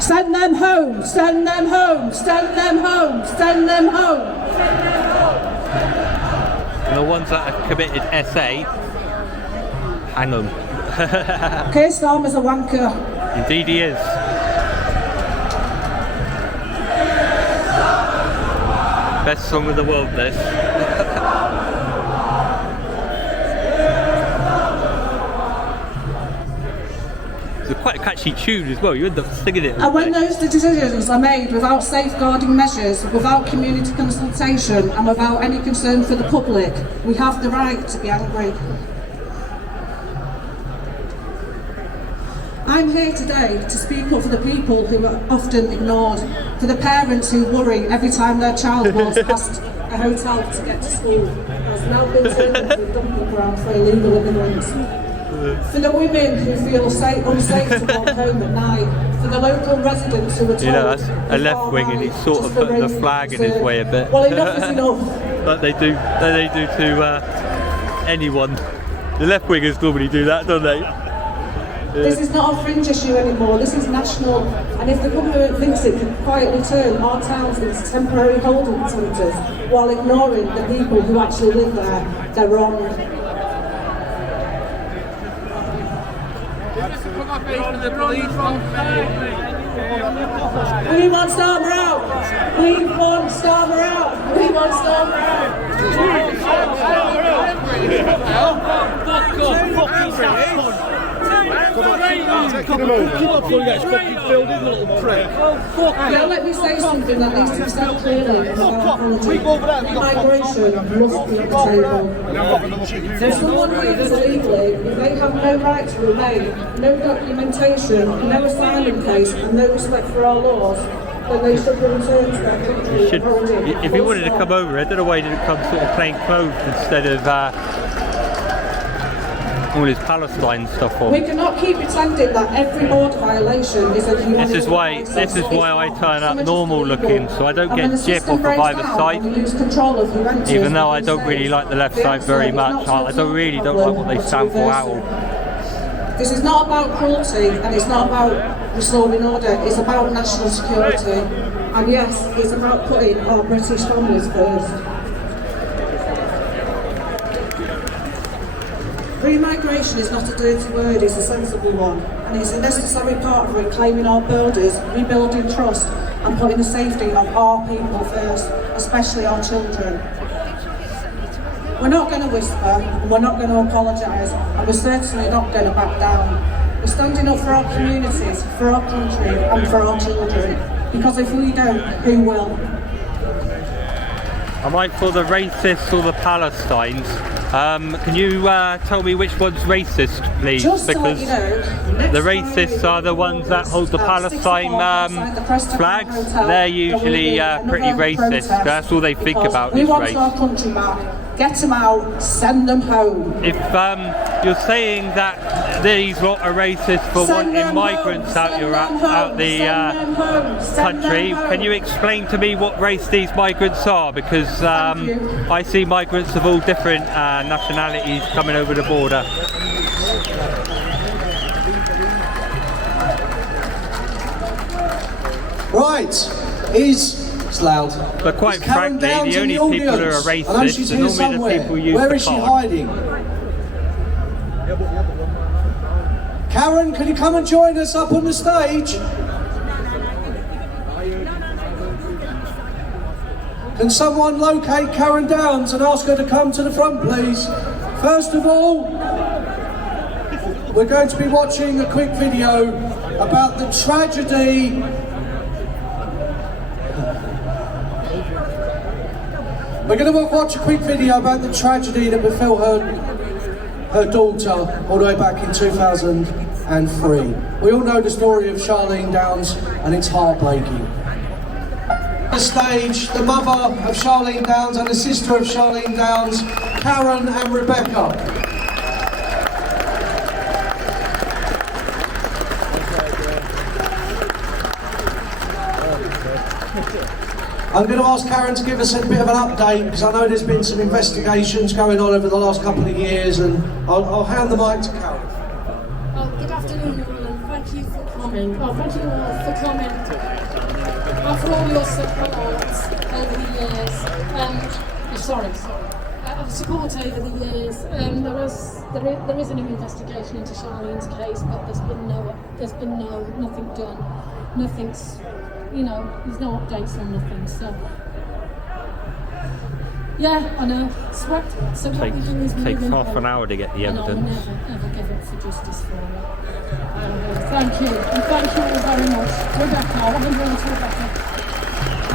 Send them home, send them home, send them home, send them home. And the ones that have committed SA hang them. Keir Starmer's a wanker. Indeed he is. Best song of the world, this. It's quite a catchy tune as well, you end up singing it. And when those decisions are made without safeguarding measures, without community consultation and without any concern for the public, we have the right to be angry. I'm here today to speak up for the people who are often ignored, for the parents who worry every time their child walks past a hotel to get to school, and has now been turned into a dumping ground for illegal immigrants. For the women who feel unsafe to walk home at night, for the local residents who are told... You know, that's a left wing and he's sort of putting the flag in his way a bit. Well, enough is enough. But they do to anyone. The left wingers normally do that, don't they? This is not a fringe issue anymore, this is national, and if the government thinks it can quietly turn our towns into temporary holding centres while ignoring the people who actually live there, they're wrong. We want Starmer out! We want Starmer out! We want Starmer out! Now let me say something that needs to be said clearly about apology. Migration must be on the table. If someone leaves illegally, if they have no right to remain, no documentation, no asylum case, and no respect for our laws, then they should be returned to their country. If he wanted to come over, I don't know why he didn't come sort of plain clothes instead of all his Palestine stuff on. We cannot keep pretending that every border violation is a human This is why I turn up normal looking, so I don't get gypped off of either side. Even though I don't really like the left side very much, I don't like what they stand for at all. This is not about cruelty, and it's not about restoring order, it's about national security. And yes, it's about putting our British families first. Re-migration is not a dirty word, it's a sensible one, and it's a necessary part of reclaiming our borders, rebuilding trust and putting the safety of our people first, especially our children. We're not going to whisper, and we're not going to apologise, and we're certainly not going to back down. We're standing up for our communities, for our country and for our children, because if we don't, who will? I might for the racists or the Palestines. Can you tell me which one's racist, please? Just because so you know, the racists are the ones that hold the Palestine flags. They're usually pretty racist. That's all they think about is race. We want our country back. Get them out, send them home. If you're saying that these lot are racist for wanting migrants out the country, can you explain to me what race these migrants are? Because I see migrants of all different nationalities coming over the border. Right, it's loud. But quite frankly, the only people who are racist are normally the people who use Where the is she card. hiding? Karen, can you come and join us up on the stage? Can someone locate Karen Downs and ask her to come to the front, please? First of all, we're going to be watching a quick video about the tragedy We're going to watch a quick video about the tragedy that befell her daughter all the way back in 2003. We all know the story of Charlene Downs, and it's heartbreaking. On the stage, the mother of Charlene Downs and the sister of Charlene Downs, Karen and Rebecca. I'm going to ask Karen to give us a bit of an update, because I know there's been some investigations going on over the last couple of years, and I'll hand the mic to Karen. Well, good afternoon, everyone. Thank you for coming. Well, thank you all for coming. And for all your support over the years. Sorry. I've supported over the years. There is an investigation into Charlene's case, but there's been nothing done. Nothing's, there's no updates on nothing. So yeah, I know. Swept. So what we do is we Takes live in half hope, an hour to get the and evidence. I'll never ever give up for justice for it. Thank you, and thank you all very much, Rebecca. I want to bring to Rebecca.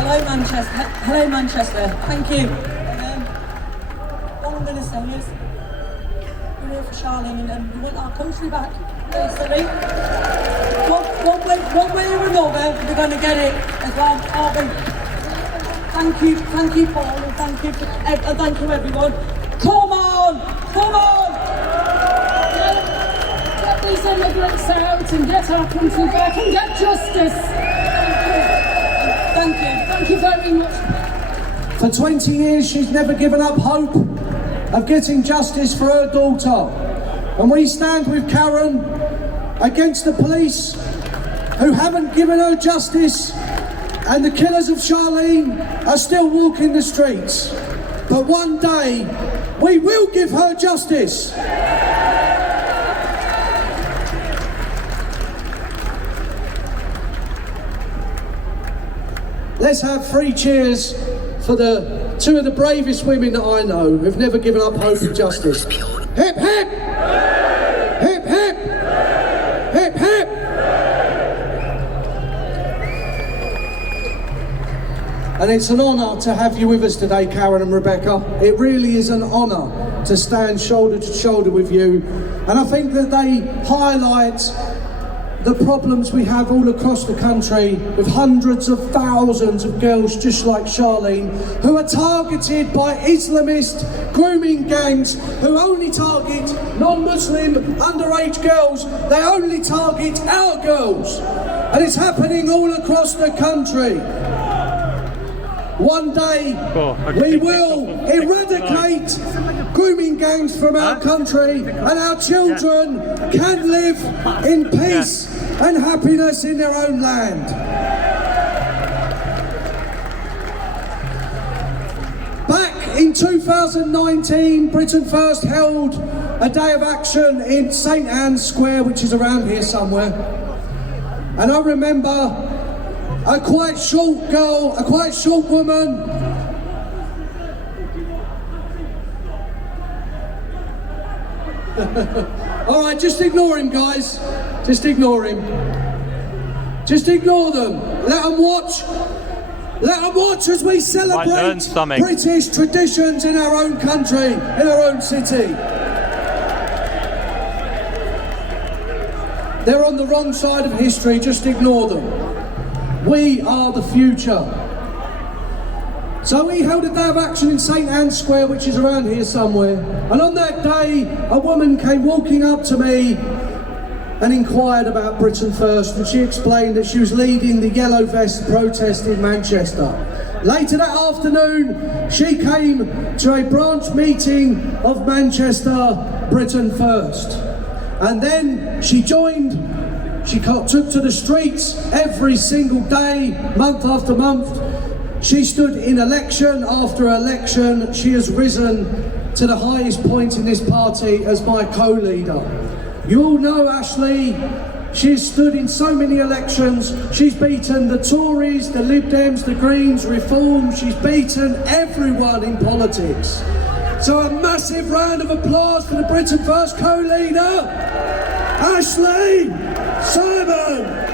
Hello Manchester. Hello Manchester. Thank you. All I'm going to say is we're here for Charlene and we want our country back. Basically, one way or another, we're going to get it as well, aren't we? Thank you, Paul, and thank you, everyone. Come on! Get these immigrants out and get our country back and get justice. Thank you very much. For 20 years, she's never given up hope of getting justice for her daughter. And we stand with Karen against the police who haven't given her justice, and the killers of Charlene are still walking the streets. But one day, we will give her justice. Let's have 3 cheers for the 2 of the bravest women that I know who've never given up hope of justice. Hip hip! Hip hip! Hip hip! And it's an honour to have you with us today, Karen and Rebecca. It really is an honour to stand shoulder to shoulder with you. And I think that they highlight the problems we have all across the country with hundreds of thousands of girls just like Charlene who are targeted by Islamist grooming gangs who only target non-Muslim underage girls. They only target our girls. And it's happening all across the country. One day, we will eradicate grooming gangs from our country and our children can live in peace and happiness in their own land. Back in 2019, Britain First held a day of action in St Anne's Square, which is around here somewhere. And I remember a quite short girl, a quite short woman. All right, just ignore him, guys. Just ignore him. Just ignore them. Let them watch. Let them watch as we celebrate British traditions in our own country, in our own city. They're on the wrong side of history. Just ignore them. We are the future. So we held a day of action in St Anne's Square, which is around here somewhere. And on that day, a woman came walking up to me and inquired about Britain First, and she explained that she was leading the Yellow Vest protest in Manchester. Later that afternoon, she came to a branch meeting of Manchester Britain First. And then she took to the streets every single day, month after month. She stood in election after election. She has risen to the highest point in this party as my co-leader. You all know Ashley. She's stood in so many elections. She's beaten the Tories, the Lib Dems, the Greens, Reform. She's beaten everyone in politics. So a massive round of applause for the Britain First co-leader, Ashley Simon.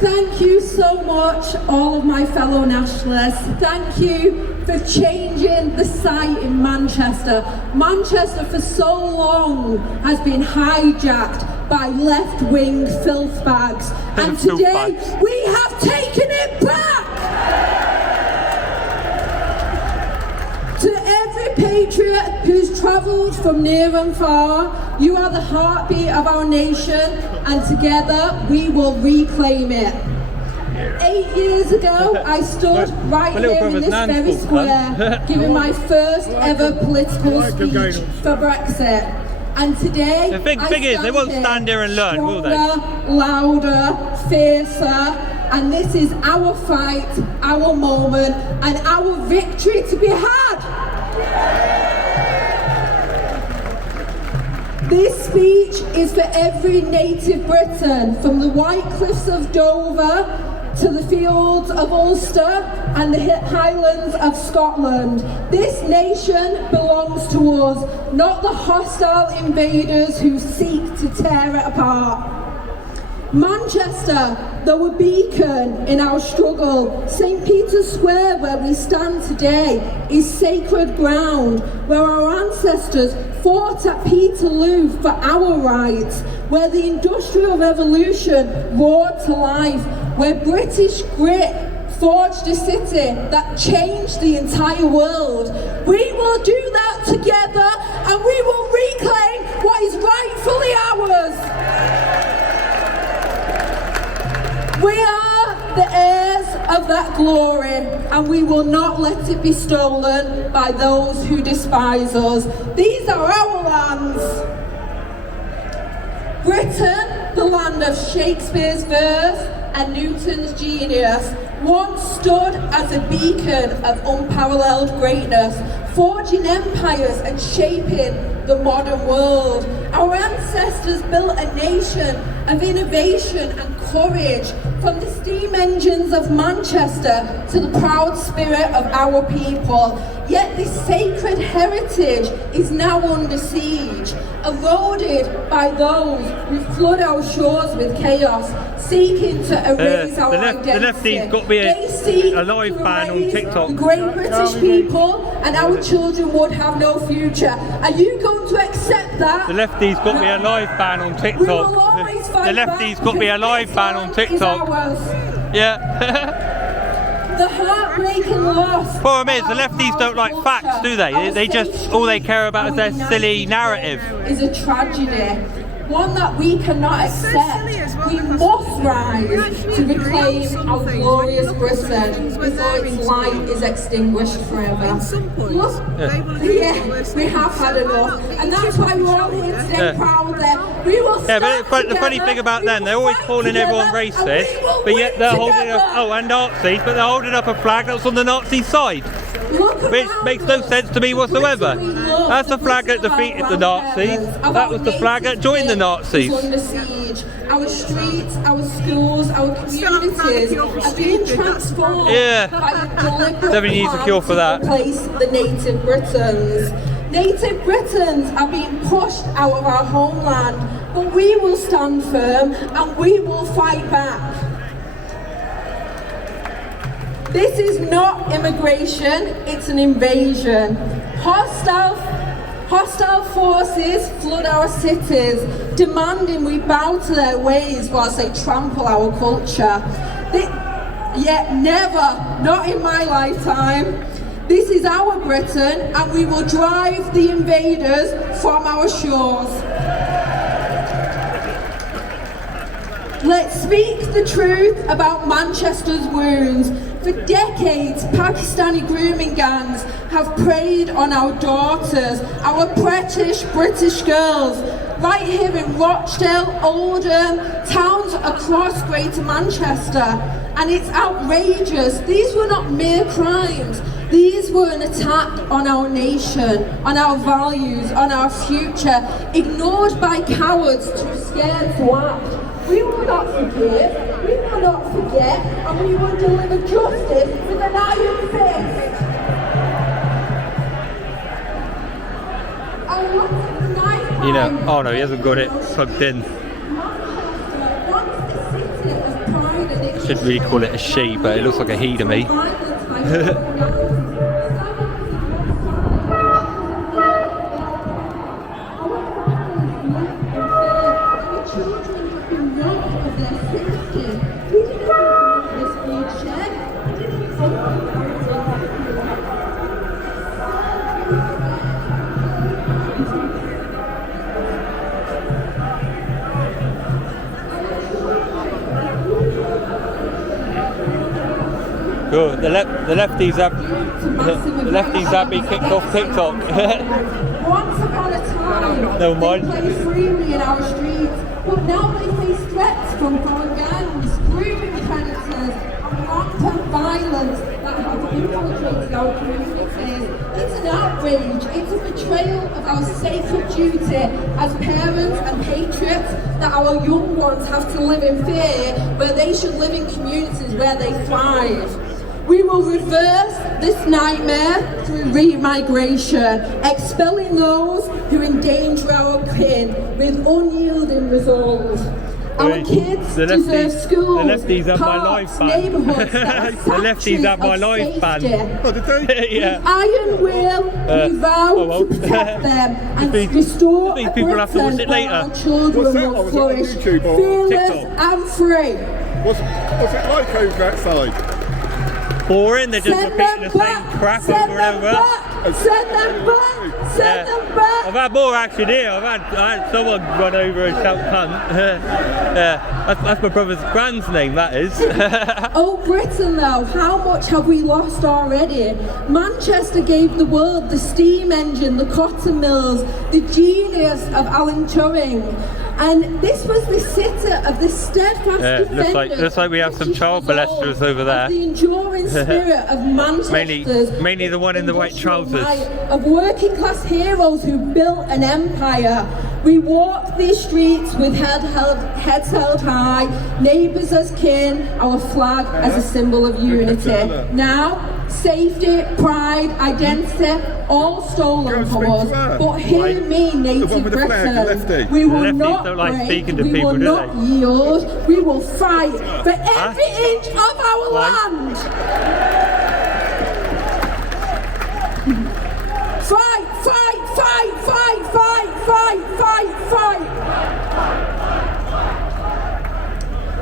Thank you so much, all of my fellow nationalists. Thank you for changing the sight in Manchester. Manchester for so long has been hijacked by left-wing filth bags, and today we have taken it back! To every patriot who's travelled from near and far, you are the heartbeat of our nation, and together we will reclaim it. 8 years ago, I stood right here in this very square, giving my first ever political speech for Brexit. And today, the thing is, they won't stand here and learn, will they? Stronger, louder, fiercer, and this is our fight, our moment, and our victory to be had. This speech is for every native Briton, from the White Cliffs of Dover to the fields of Ulster and the Highlands of Scotland. This nation belongs to us, not the hostile invaders who seek to tear it apart. Manchester, though a beacon in our struggle, St. Peter's Square, where we stand today, is sacred ground, where our ancestors fought at Peterloo for our rights, where the Industrial Revolution roared to life, where British grit forged a city that changed the entire world. We will do that together, and we will reclaim what is rightfully ours. We are the heirs of that glory, and we will not let it be stolen by those who despise us. These are our lands. Britain, the land of Shakespeare's verse and Newton's genius, once stood as a beacon of unparalleled greatness, forging empires and shaping the modern world. Our ancestors built a nation of innovation and courage, from the steam engines of Manchester to the proud spirit of our people. Yet this sacred heritage is now under siege, eroded by those who flood our shores with chaos, seeking to erase our identity. The lefties got me a live ban on TikTok. The great British people, and our children would have no future. Are you going to accept that? The lefties got me a live ban on TikTok. The lefties got me a live ban on TikTok. Yeah. The heartbreaking loss. Problem is, the lefties don't like facts, do they? They just, all they care about is their silly narrative. Is a tragedy, one that we cannot accept. We must rise to reclaim our glorious Britain before its light is extinguished forever. Look, we have had enough, and that's why we're all here today, proud that we will stand but the funny thing about them, they're always calling everyone racist, but yet they're holding up, and Nazis, but they're holding up a flag that's on the Nazi side. Which makes no sense to me whatsoever. That's the flag that defeated the Nazis. That was the flag that joined the Nazis. Our streets, our schools, our communities are being transformed by the deliberate Definitely needs a cure for that. to replace the native Britons. Native Britons are being pushed out of our homeland, but we will stand firm and we will fight back. This is not immigration, it's an invasion. Hostile forces flood our cities, demanding we bow to their ways whilst they trample our culture. Yet never, not in my lifetime. This is our Britain, and we will drive the invaders from our shores. Let's speak the truth about Manchester's wounds. For decades, Pakistani grooming gangs have preyed on our daughters, our British girls, right here in Rochdale, Oldham, towns across Greater Manchester. And it's outrageous. These were not mere crimes. These were an attack on our nation, on our values, on our future, ignored by cowards too scared to act. We will not forgive, we will not forget, and we will deliver justice with an iron fist. You know, oh no, he hasn't got it plugged in. Should really call it a she, but it looks like a he to me. Good. The lefties have been kicked off TikTok. Once upon a time, Never they mind. played freely in our streets, but now they face threats from foreign gangs, grooming predators, and rampant violence that have infiltrated our communities. It's an outrage, it's a betrayal of our sacred duty as parents and patriots that our young ones have to live in fear where they should live in communities where they thrive. We will reverse this nightmare through re-migration, expelling those who endanger our kin with unyielding resolve. Our kids deserve schools, parks, neighbourhoods that are sanctuaries of safety. Yeah. Iron will, we vow to protect them and restore a Britain where our children will flourish, fearless and free. What's it like over that side? Boring, they're just repeating the same crap over and over. Send them back! Send them back! I've had more action here. I had someone run over and shout cunt. That's my brother's grand's name, that is. Oh, Britain though, how much have we lost already? Manchester gave the world the steam engine, the cotton mills, the genius of Alan Turing. And this was the sitter of the steadfast defender. Looks like we have some child molesters over there. The enduring spirit of Manchester's mainly the one in the white trousers. Of working class heroes who built an empire. We walk these streets with heads held high, neighbours as kin, our flag as a symbol of unity. Now, safety, pride, identity, all stolen from us. But hear me, native Britain, we will not break, we will not yield, we will fight for every inch of our land. Fight, fight, fight, fight, fight, fight, fight, fight.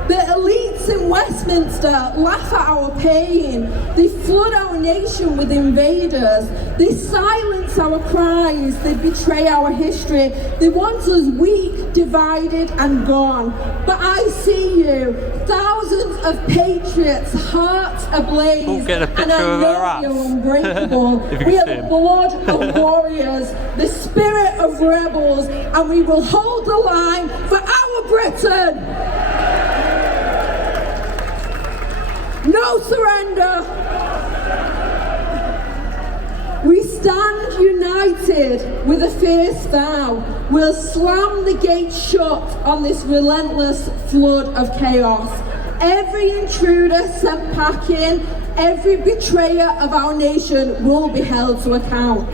The elites in Westminster laugh at our pain. They flood our nation with invaders. They silence our cries. They betray our history. They want us weak, divided and gone. But I see you, thousands of patriots, hearts ablaze, and I know you're unbreakable. We are the blood of warriors, the spirit of rebels, and we will hold the line for our Britain. No surrender! We stand united with a fierce vow. We'll slam the gates shut on this relentless flood of chaos. Every intruder sent packing, every betrayer of our nation will be held to account.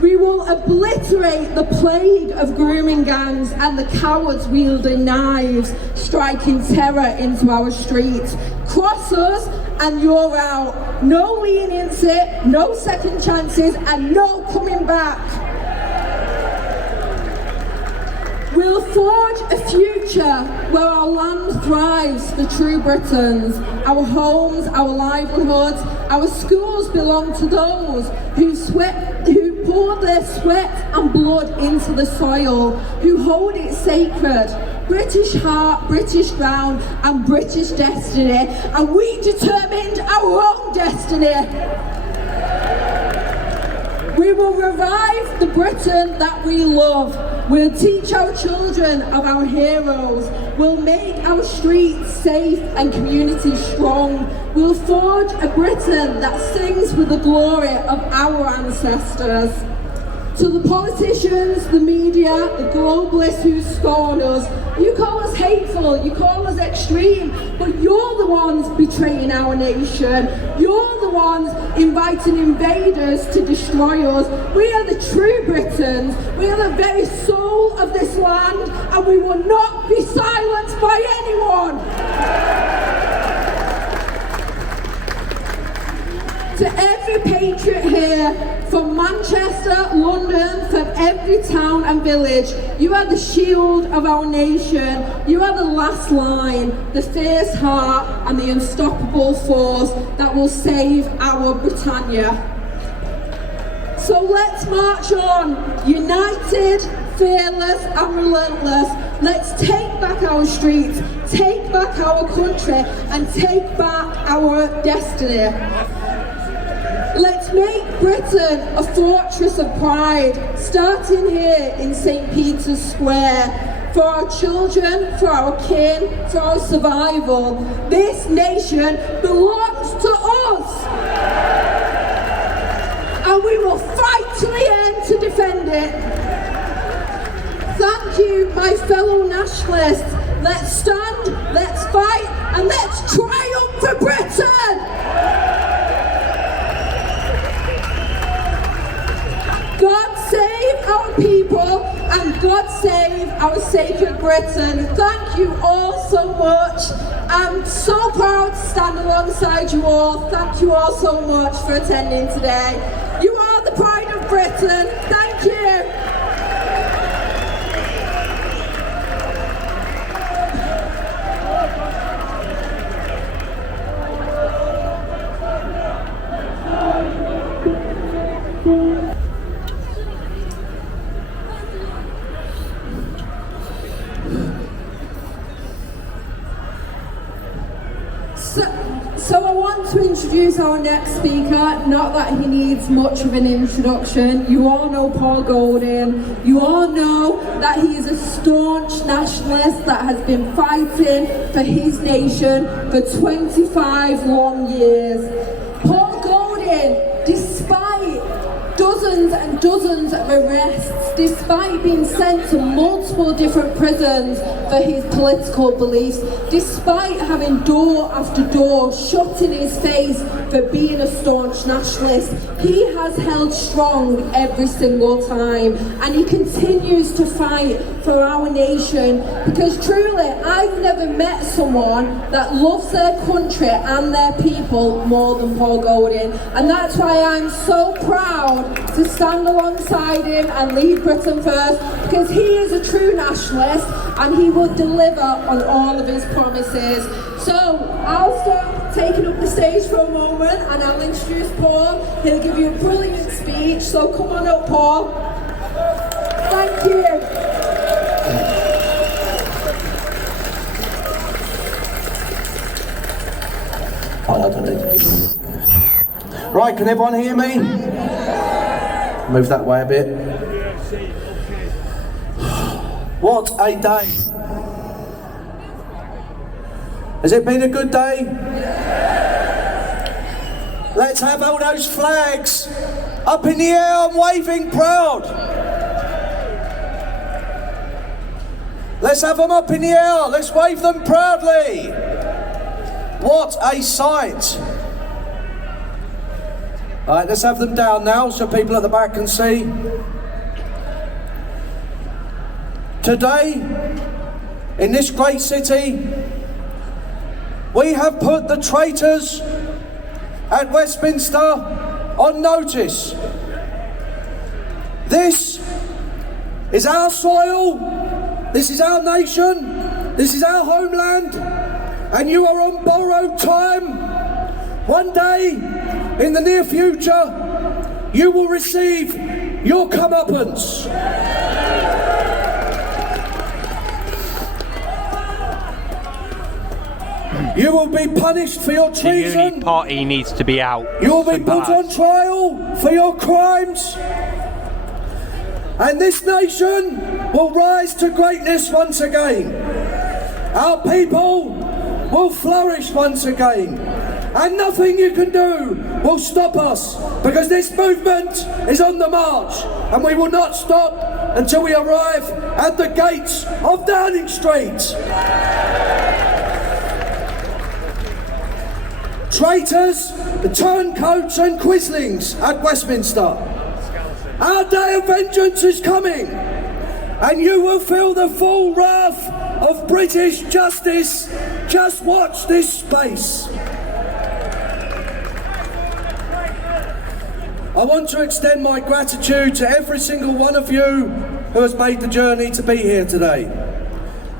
We will obliterate the plague of grooming gangs and the cowards wielding knives, striking terror into our streets. Cross us and you're out. No leniency, no second chances, and no coming back. We'll forge a future where our land thrives for true Britons. Our homes, our livelihoods, our schools belong to those who pour their sweat and blood into the soil, who hold it sacred. British heart, British ground, and British destiny. And we determined our own destiny. We will revive the Britain that we love. We'll teach our children of our heroes. We'll make our streets safe and communities strong. We'll forge a Britain that sings with the glory of our ancestors. To the politicians, the media, the globalists who scorn us, you call us hateful, you call us extreme, but you're the ones betraying our nation. You're the ones inviting invaders to destroy us. We are the true Britons. We are the very soul of this land, and we will not be silenced by anyone. To every patriot here, from Manchester, London, from every town and village, you are the shield of our nation. You are the last line, the fierce heart and the unstoppable force that will save our Britannia. So let's march on, united, fearless and relentless. Let's take back our streets, take back our country and take back our destiny. Let's make Britain a fortress of pride, starting here in St. Peter's Square. For our children, for our kin, for our survival. This nation belongs to us. And we will fight to the end to defend it. Thank you, my fellow nationalists. Let's stand, let's fight, and let's triumph for Britain! God save our people, and God save our sacred Britain. Thank you all so much. I'm so proud to stand alongside you all. Thank you all so much for attending today. You are the pride of Britain. Thank you. So I want to introduce our next speaker, not that he needs much of an introduction. You all know Paul Golding. You all know that he is a staunch nationalist that has been fighting for his nation for 25 long years. Paul Golding, despite dozens and dozens of arrests, despite being sent to multiple different prisons for his political beliefs, despite having door after door shut in his face for being a staunch nationalist, he has held strong every single time, and he continues to fight for our nation, because truly I've never met someone that loves their country and their people more than Paul Golding, and that's why I'm so proud to stand alongside him and lead Britain first, because he is a true nationalist and he will deliver on all of his promises. So I'll stop taking up the stage for a moment and I'll introduce Paul. He'll give you a brilliant speech, so come on up, Paul. Thank you. Right, can everyone hear me? Move that way a bit. What a day. Has it been a good day? Let's have all those flags up in the air and waving proud. Let's have them up in the air. Let's wave them proudly. What a sight. All right, let's have them down now so people at the back can see. Today, in this great city, we have put the traitors at Westminster on notice. This is our soil, this is our nation, this is our homeland, and you are on borrowed time. One day, in the near future, you will receive your comeuppance. You will be punished for your treason. The Unity Party needs to be out. You will be put on trial for your crimes. And this nation will rise to greatness once again. Our people will flourish once again. And nothing you can do will stop us, because this movement is on the march, and we will not stop until we arrive at the gates of Downing Street. Traitors, the turncoats and quislings at Westminster. Our day of vengeance is coming, and you will feel the full wrath of British justice. Just watch this space. I want to extend my gratitude to every single one of you who has made the journey to be here today.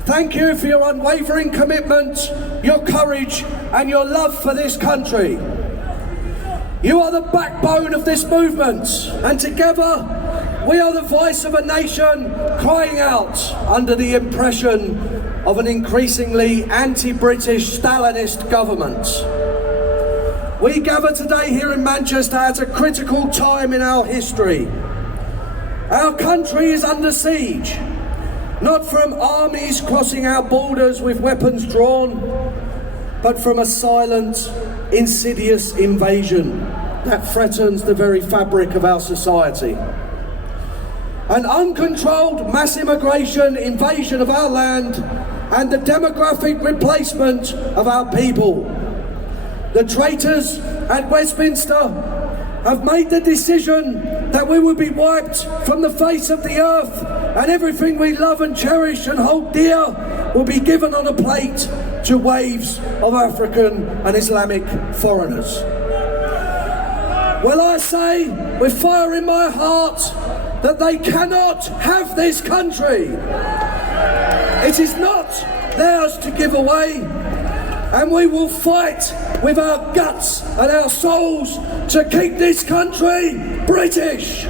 Thank you for your unwavering commitment, your courage, and your love for this country. You are the backbone of this movement, and together we are the voice of a nation crying out under the impression of an increasingly anti-British Stalinist government. We gather today here in Manchester at a critical time in our history. Our country is under siege, not from armies crossing our borders with weapons drawn, but from a silent, insidious invasion that threatens the very fabric of our society. An uncontrolled mass immigration invasion of our land and the demographic replacement of our people. The traitors at Westminster have made the decision that we will be wiped from the face of the earth and everything we love and cherish and hold dear will be given on a plate to waves of African and Islamic foreigners. Well, I say with fire in my heart that they cannot have this country. It is not theirs to give away, and we will fight with our guts and our souls to keep this country British.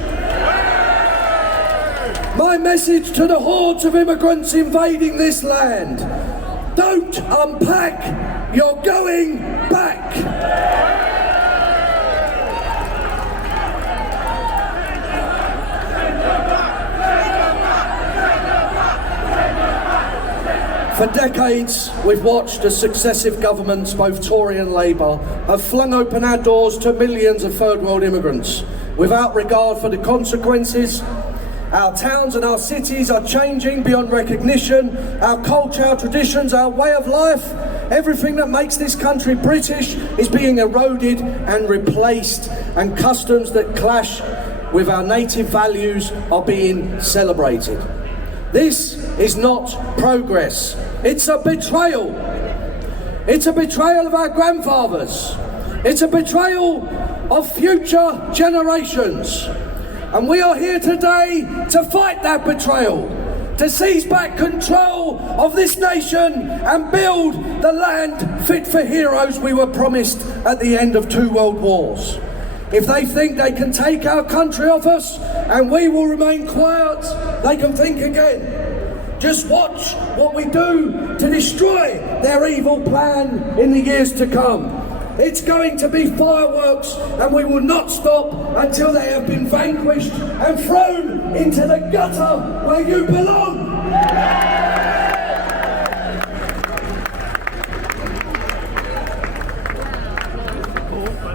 My message to the hordes of immigrants invading this land: don't unpack, you're going back. For decades, we've watched as successive governments, both Tory and Labour, have flung open our doors to millions of third world immigrants without regard for the consequences. Our towns and our cities are changing beyond recognition. Our culture, our traditions, our way of life, everything that makes this country British is being eroded and replaced, and customs that clash with our native values are being celebrated. This is not progress. It's a betrayal. It's a betrayal of our grandfathers. It's a betrayal of future generations. And we are here today to fight that betrayal, to seize back control of this nation and build the land fit for heroes we were promised at the end of 2 world wars. If they think they can take our country off us and we will remain quiet, they can think again. Just watch what we do to destroy their evil plan in the years to come. It's going to be fireworks, and we will not stop until they have been vanquished and thrown into the gutter where you belong.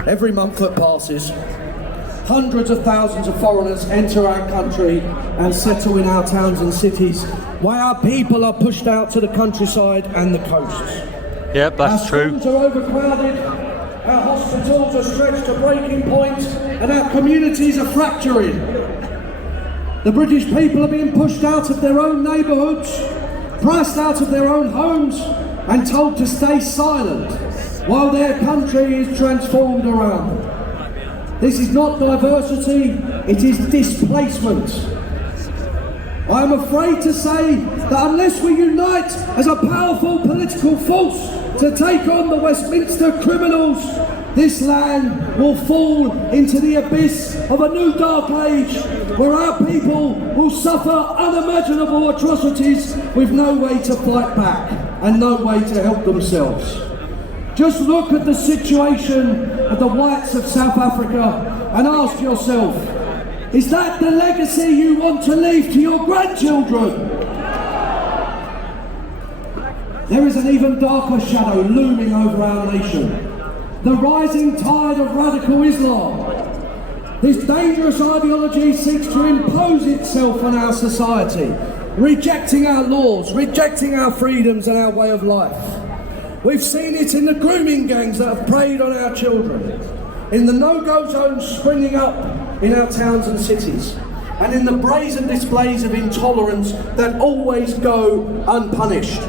Every month that passes, hundreds of thousands of foreigners enter our country and settle in our towns and cities, while our people are pushed out to the countryside and the coasts. Yep, that's true. Our schools are overcrowded, our hospitals are stretched to breaking point, and our communities are fracturing. The British people are being pushed out of their own neighbourhoods, priced out of their own homes, and told to stay silent while their country is transformed around them. This is not diversity, it is displacement. I am afraid to say that unless we unite as a powerful political force to take on the Westminster criminals, this land will fall into the abyss of a new dark age where our people will suffer unimaginable atrocities with no way to fight back and no way to help themselves. Just look at the situation of the whites of South Africa and ask yourself, is that the legacy you want to leave to your grandchildren? There is an even darker shadow looming over our nation. The rising tide of radical Islam. This dangerous ideology seeks to impose itself on our society, rejecting our laws, rejecting our freedoms and our way of life. We've seen it in the grooming gangs that have preyed on our children, in the no-go zones springing up in our towns and cities, and in the brazen displays of intolerance that always go unpunished.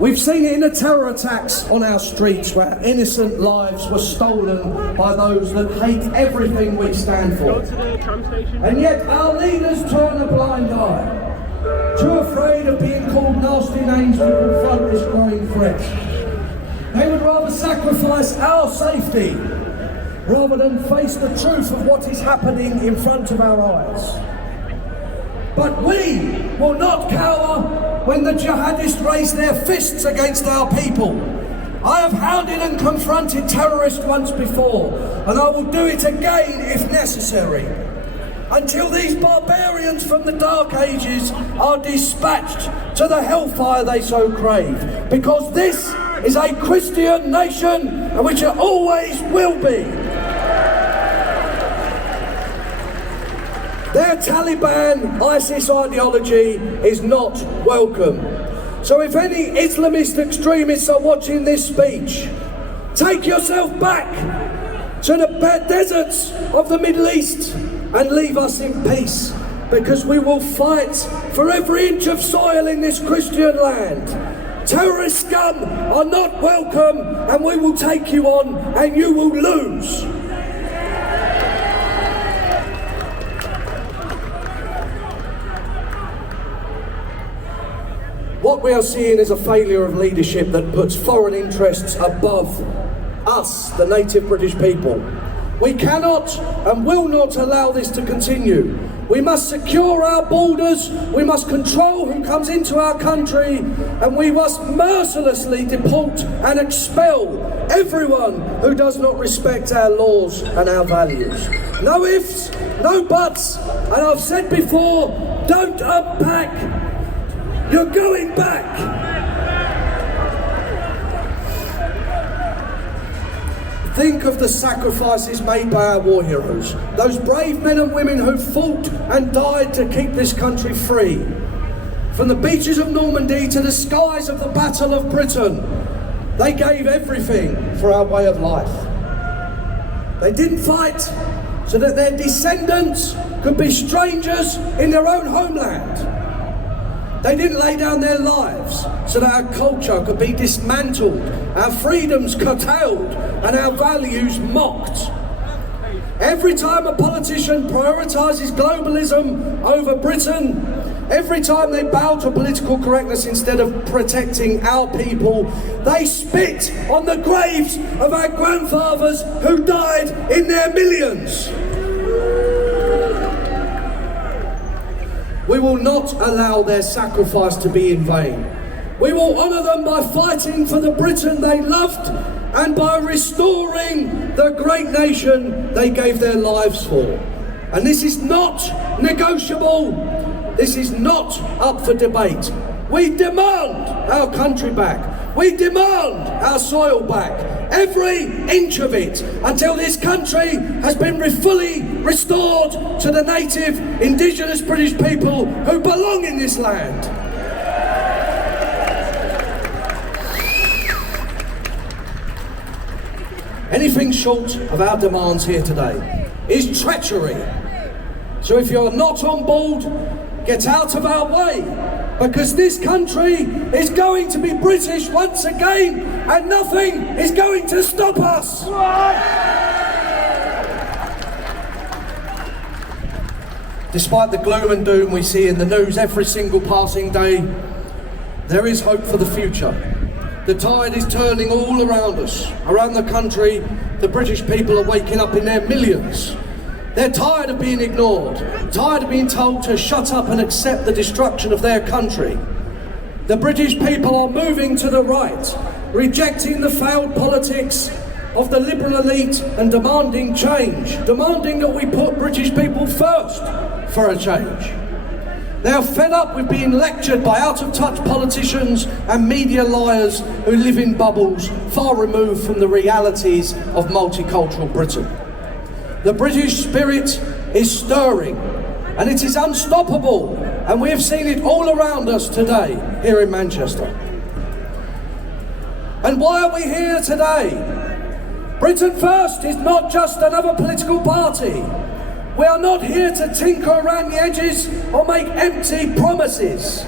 We've seen it in the terror attacks on our streets where innocent lives were stolen by those that hate everything we stand for. And yet our leaders turn a blind eye, too afraid of being called nasty names to confront this growing threat. They would rather sacrifice our safety rather than face the truth of what is happening in front of our eyes. But we will not cower when the jihadists raise their fists against our people. I have hounded and confronted terrorists once before, and I will do it again if necessary, until these barbarians from the Dark Ages are dispatched to the hellfire they so crave, because this is a Christian nation, and which it always will be. Their Taliban ISIS ideology is not welcome. So if any Islamist extremists are watching this speech, take yourself back to the deserts of the Middle East and leave us in peace, because we will fight for every inch of soil in this Christian land. Terrorist scum are not welcome, and we will take you on and you will lose. What we are seeing is a failure of leadership that puts foreign interests above us, the native British people. We cannot and will not allow this to continue. We must secure our borders, we must control who comes into our country, and we must mercilessly deport and expel everyone who does not respect our laws and our values. No ifs, no buts, and I've said before, don't unpack. You're going back! Think of the sacrifices made by our war heroes, those brave men and women who fought and died to keep this country free. From the beaches of Normandy to the skies of the Battle of Britain, they gave everything for our way of life. They didn't fight so that their descendants could be strangers in their own homeland. They didn't lay down their lives so that our culture could be dismantled, our freedoms curtailed, and our values mocked. Every time a politician prioritises globalism over Britain, every time they bow to political correctness instead of protecting our people, they spit on the graves of our grandfathers who died in their millions. We will not allow their sacrifice to be in vain. We will honour them by fighting for the Britain they loved and by restoring the great nation they gave their lives for. And this is not negotiable. This is not up for debate. We demand our country back. We demand our soil back. Every inch of it, until this country has been fully restored to the native, indigenous British people who belong in this land. Anything short of our demands here today is treachery. So if you're not on board, get out of our way, because this country is going to be British once again, and nothing is going to stop us. Despite the gloom and doom we see in the news every single passing day, there is hope for the future. The tide is turning all around us. Around the country, the British people are waking up in their millions. They're tired of being ignored, tired of being told to shut up and accept the destruction of their country. The British people are moving to the right, rejecting the failed politics of the liberal elite and demanding change, demanding that we put British people first for a change. They are fed up with being lectured by out-of-touch politicians and media liars who live in bubbles far removed from the realities of multicultural Britain. The British spirit is stirring, and it is unstoppable, and we have seen it all around us today here in Manchester. And why are we here today? Britain First is not just another political party. We are not here to tinker around the edges or make empty promises.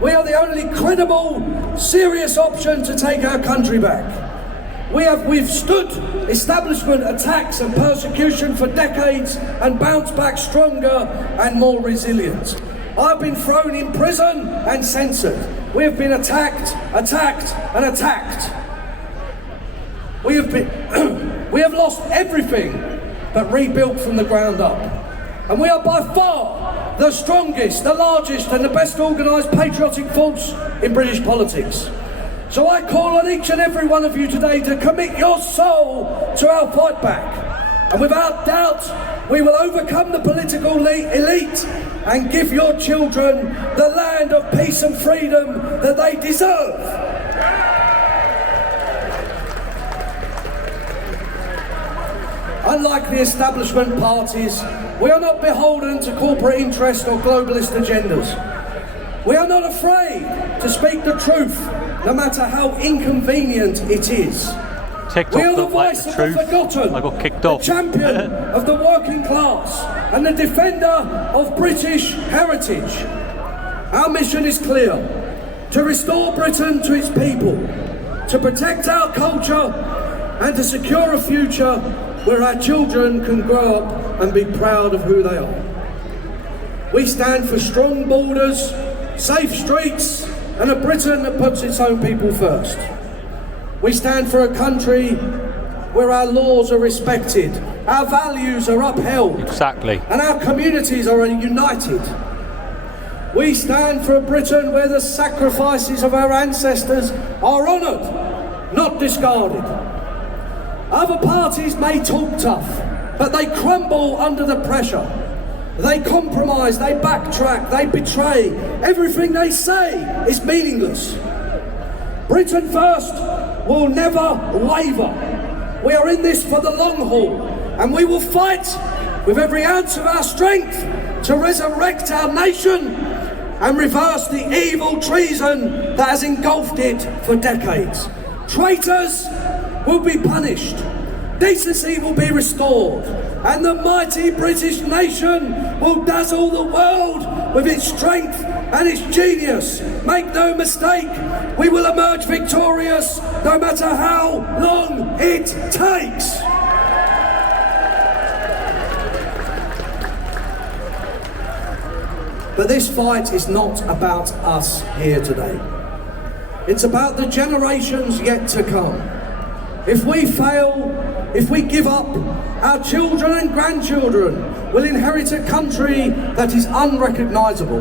We are the only credible, serious option to take our country back. We've stood establishment attacks and persecution for decades and bounced back stronger and more resilient. I've been thrown in prison and censored. We have been attacked and attacked. We have lost everything but rebuilt from the ground up. And we are by far the strongest, the largest and the best organised patriotic force in British politics. So I call on each and every one of you today to commit your soul to our fight back. And without doubt, we will overcome the political elite and give your children the land of peace and freedom that they deserve. Unlike the establishment parties, we are not beholden to corporate interest or globalist agendas. We are not afraid to speak the truth, no matter how inconvenient it is. TikTok We are the looked like voice the of truth. the forgotten, I got kicked the off. champion of the working class, and the defender of British heritage. Our mission is clear: to restore Britain to its people, to protect our culture, and to secure a future where our children can grow up and be proud of who they are. We stand for strong borders, safe streets, and a Britain that puts its own people first. We stand for a country where our laws are respected, our values are upheld, Exactly. and our communities are united. We stand for a Britain where the sacrifices of our ancestors are honoured, not discarded. Other parties may talk tough, but they crumble under the pressure. They compromise, they backtrack, they betray. Everything they say is meaningless. Britain First will never waver. We are in this for the long haul, and we will fight with every ounce of our strength to resurrect our nation and reverse the evil treason that has engulfed it for decades. Traitors will be punished, decency will be restored, and the mighty British nation will dazzle the world with its strength and its genius. Make no mistake, we will emerge victorious no matter how long it takes. But this fight is not about us here today. It's about the generations yet to come. If we fail, if we give up, our children and grandchildren will inherit a country that is unrecognisable.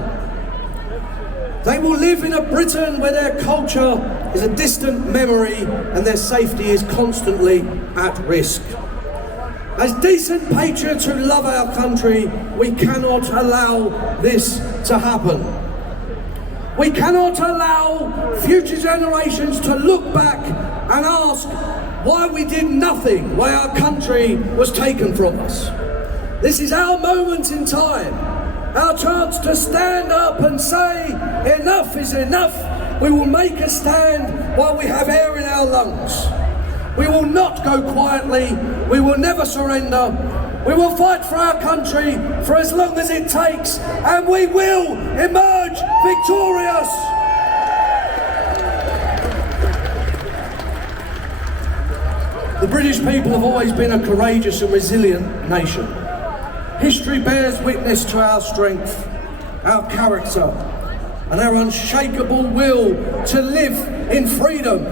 They will live in a Britain where their culture is a distant memory and their safety is constantly at risk. As decent patriots who love our country, we cannot allow this to happen. We cannot allow future generations to look back and ask why we did nothing, why our country was taken from us. This is our moment in time, our chance to stand up and say, enough is enough. We will make a stand while we have air in our lungs. We will not go quietly, we will never surrender. We will fight for our country for as long as it takes, and we will emerge victorious. The British people have always been a courageous and resilient nation. History bears witness to our strength, our character, and our unshakable will to live in freedom.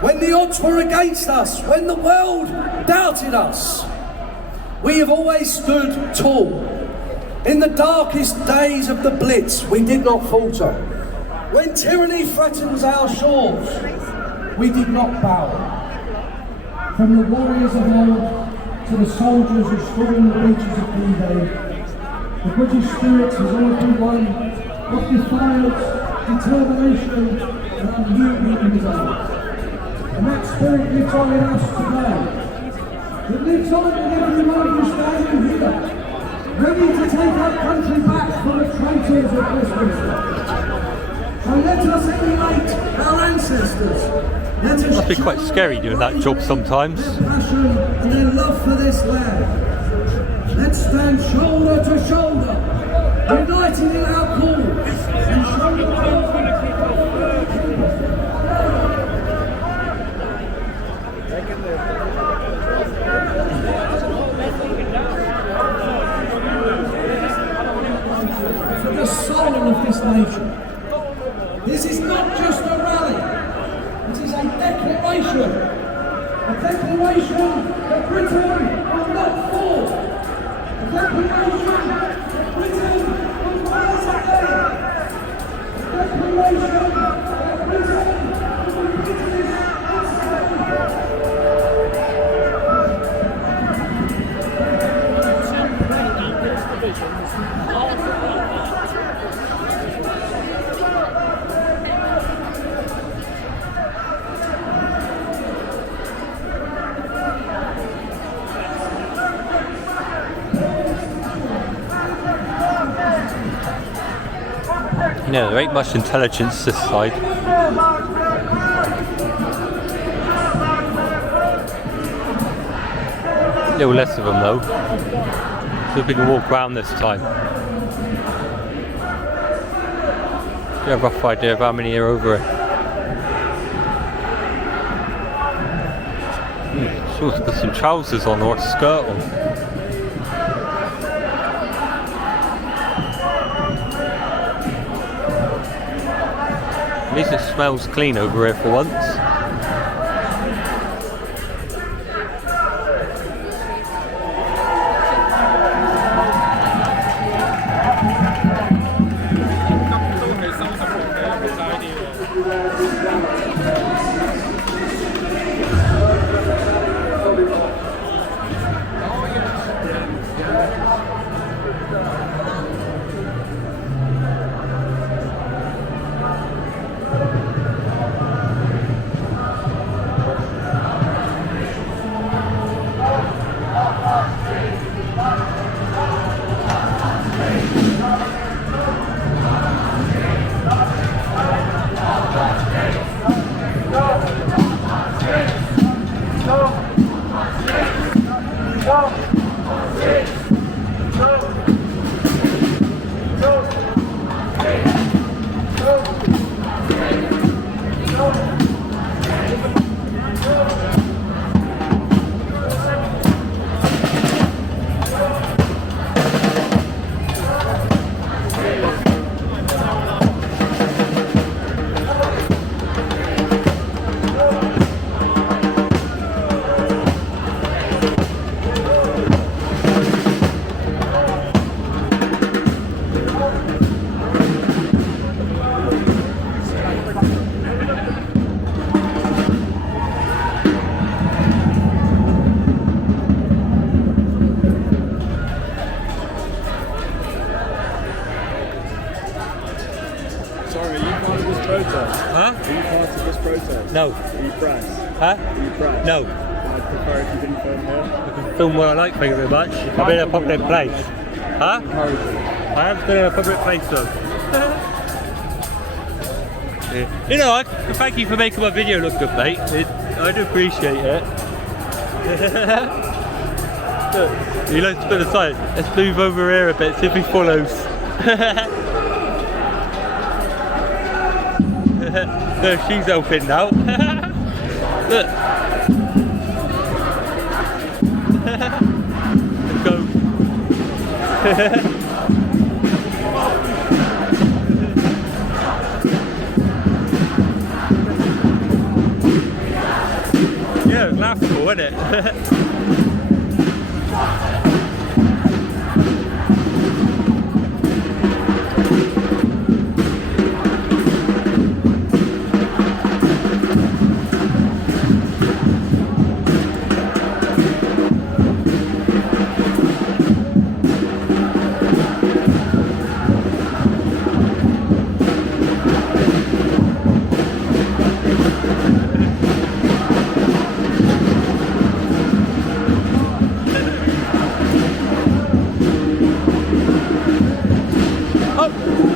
When the odds were against us, when the world doubted us, we have always stood tall. In the darkest days of the Blitz, we did not falter. When tyranny threatens our shores, we did not bow. From the warriors of old to the soldiers who stormed the beaches of D-Day, the British spirit has always been one of defiance, determination, and unyielding resolve. And that spirit lives on in us today. It lives on in every one of you standing here, ready to take our country back from the traitors of Westminster. So let us emulate our ancestors. Must be quite scary doing that job sometimes. Their passion and their love for this land. Let's stand shoulder to shoulder, united in our cause, and shoulder to shoulder. For the soul of this nation. This is not just a rally. It is a declaration that Britain will not fall, a declaration that Britain will rise again, a declaration that Britain Yeah, there ain't much intelligence this side. A little less of them though. So we can walk around this time. Get a rough idea of how many are over it. Sure to put some trousers on or a skirt on. At least it smells clean over here for once. No. Are you pressed? Huh? Are you pressed? No. I'd prefer if you didn't film here. I can film what I like, thank you very much. I've been in a public place. Huh? I have been in a public place though. Yeah. You know, I thank you for making my video look good, mate. I do appreciate it. Look, he likes to put aside. Let's move over here a bit, see if he follows. No, she's helping now. Look. Let's go. Yeah, it's laughable, isn't it?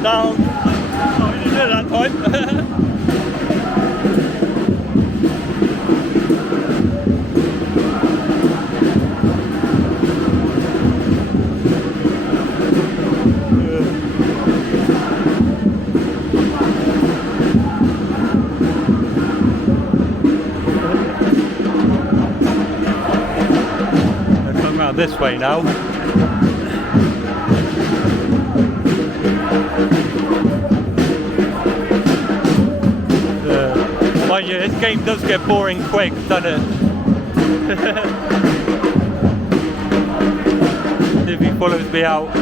Down. Oh, you didn't do it that time. I'll come around this way now. Mind you, this game does get boring quick, doesn't it? See if he follows me out.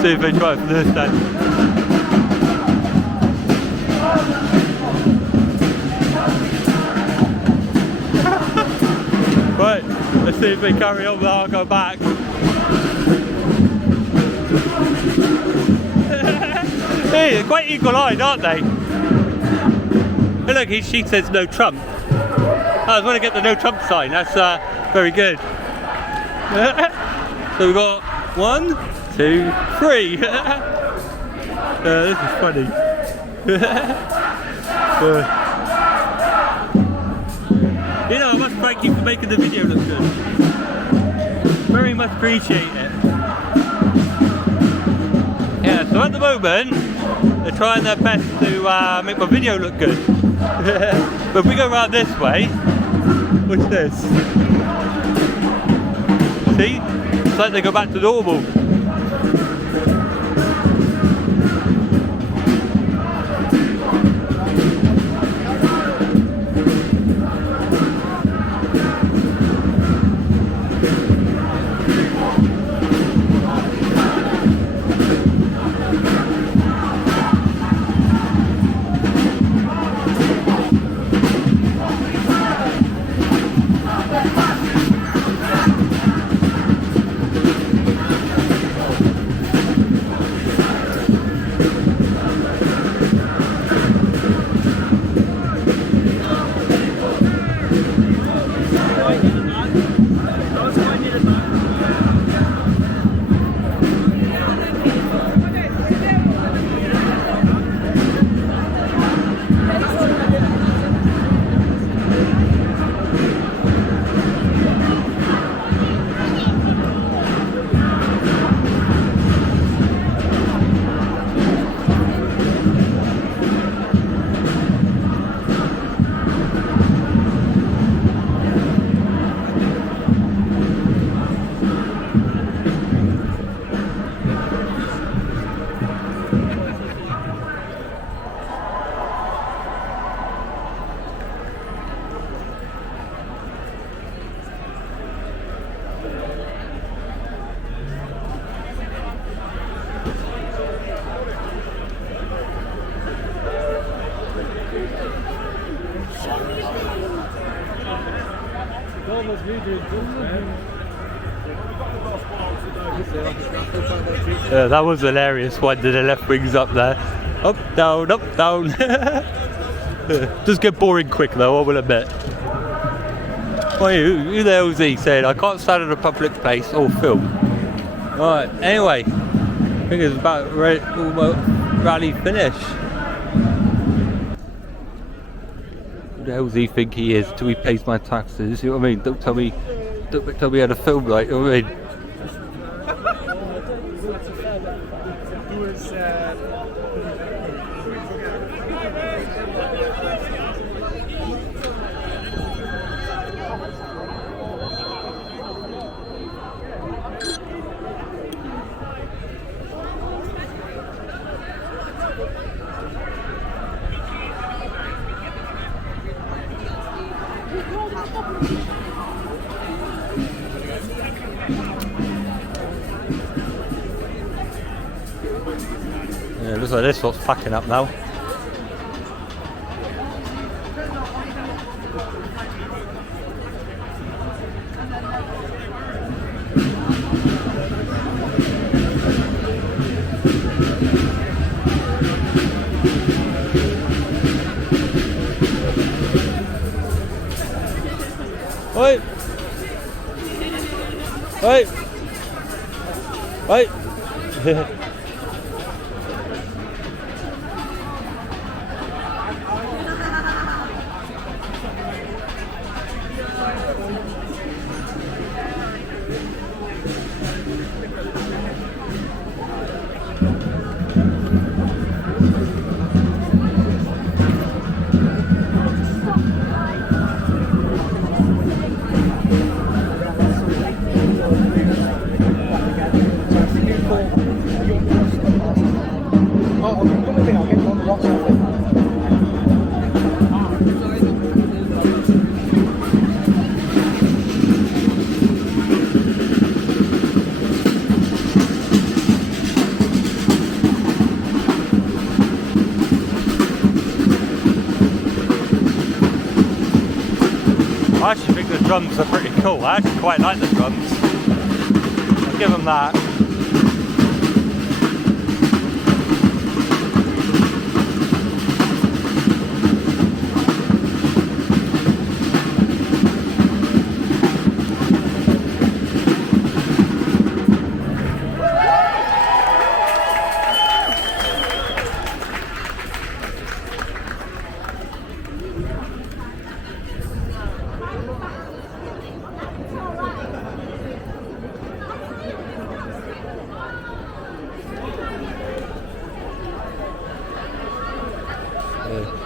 See if they try it for this time. Right, let's see if they carry on, I'll go back. Hey, they're quite eagle-eyed, aren't they? Hey, look, she says no Trump. I was going to get the no Trump sign. That's Very good. So we've got 1, 2, 3. This is funny. You know, I must thank you for making the video look good. Very much appreciate it. Yeah, so at the moment, they're trying their best to make my video look good. But if we go around this way, what's this? See? It's like they go back to normal. That was hilarious, one to the left wings up there. Up, down, up, down. Does get boring quick though, I will admit. Well, who the hell is he saying? I can't stand in a public place or film. Alright, anyway. I think it's about rally finish. Who the hell does he think he is till he pays my taxes? You know what I mean? Don't tell me how to film right, you know what I mean? Yeah, looks like this lot's fucking up now. Wait! Wait! Wait! I actually think the drums are pretty cool. I actually quite like the drums. I'll give them that.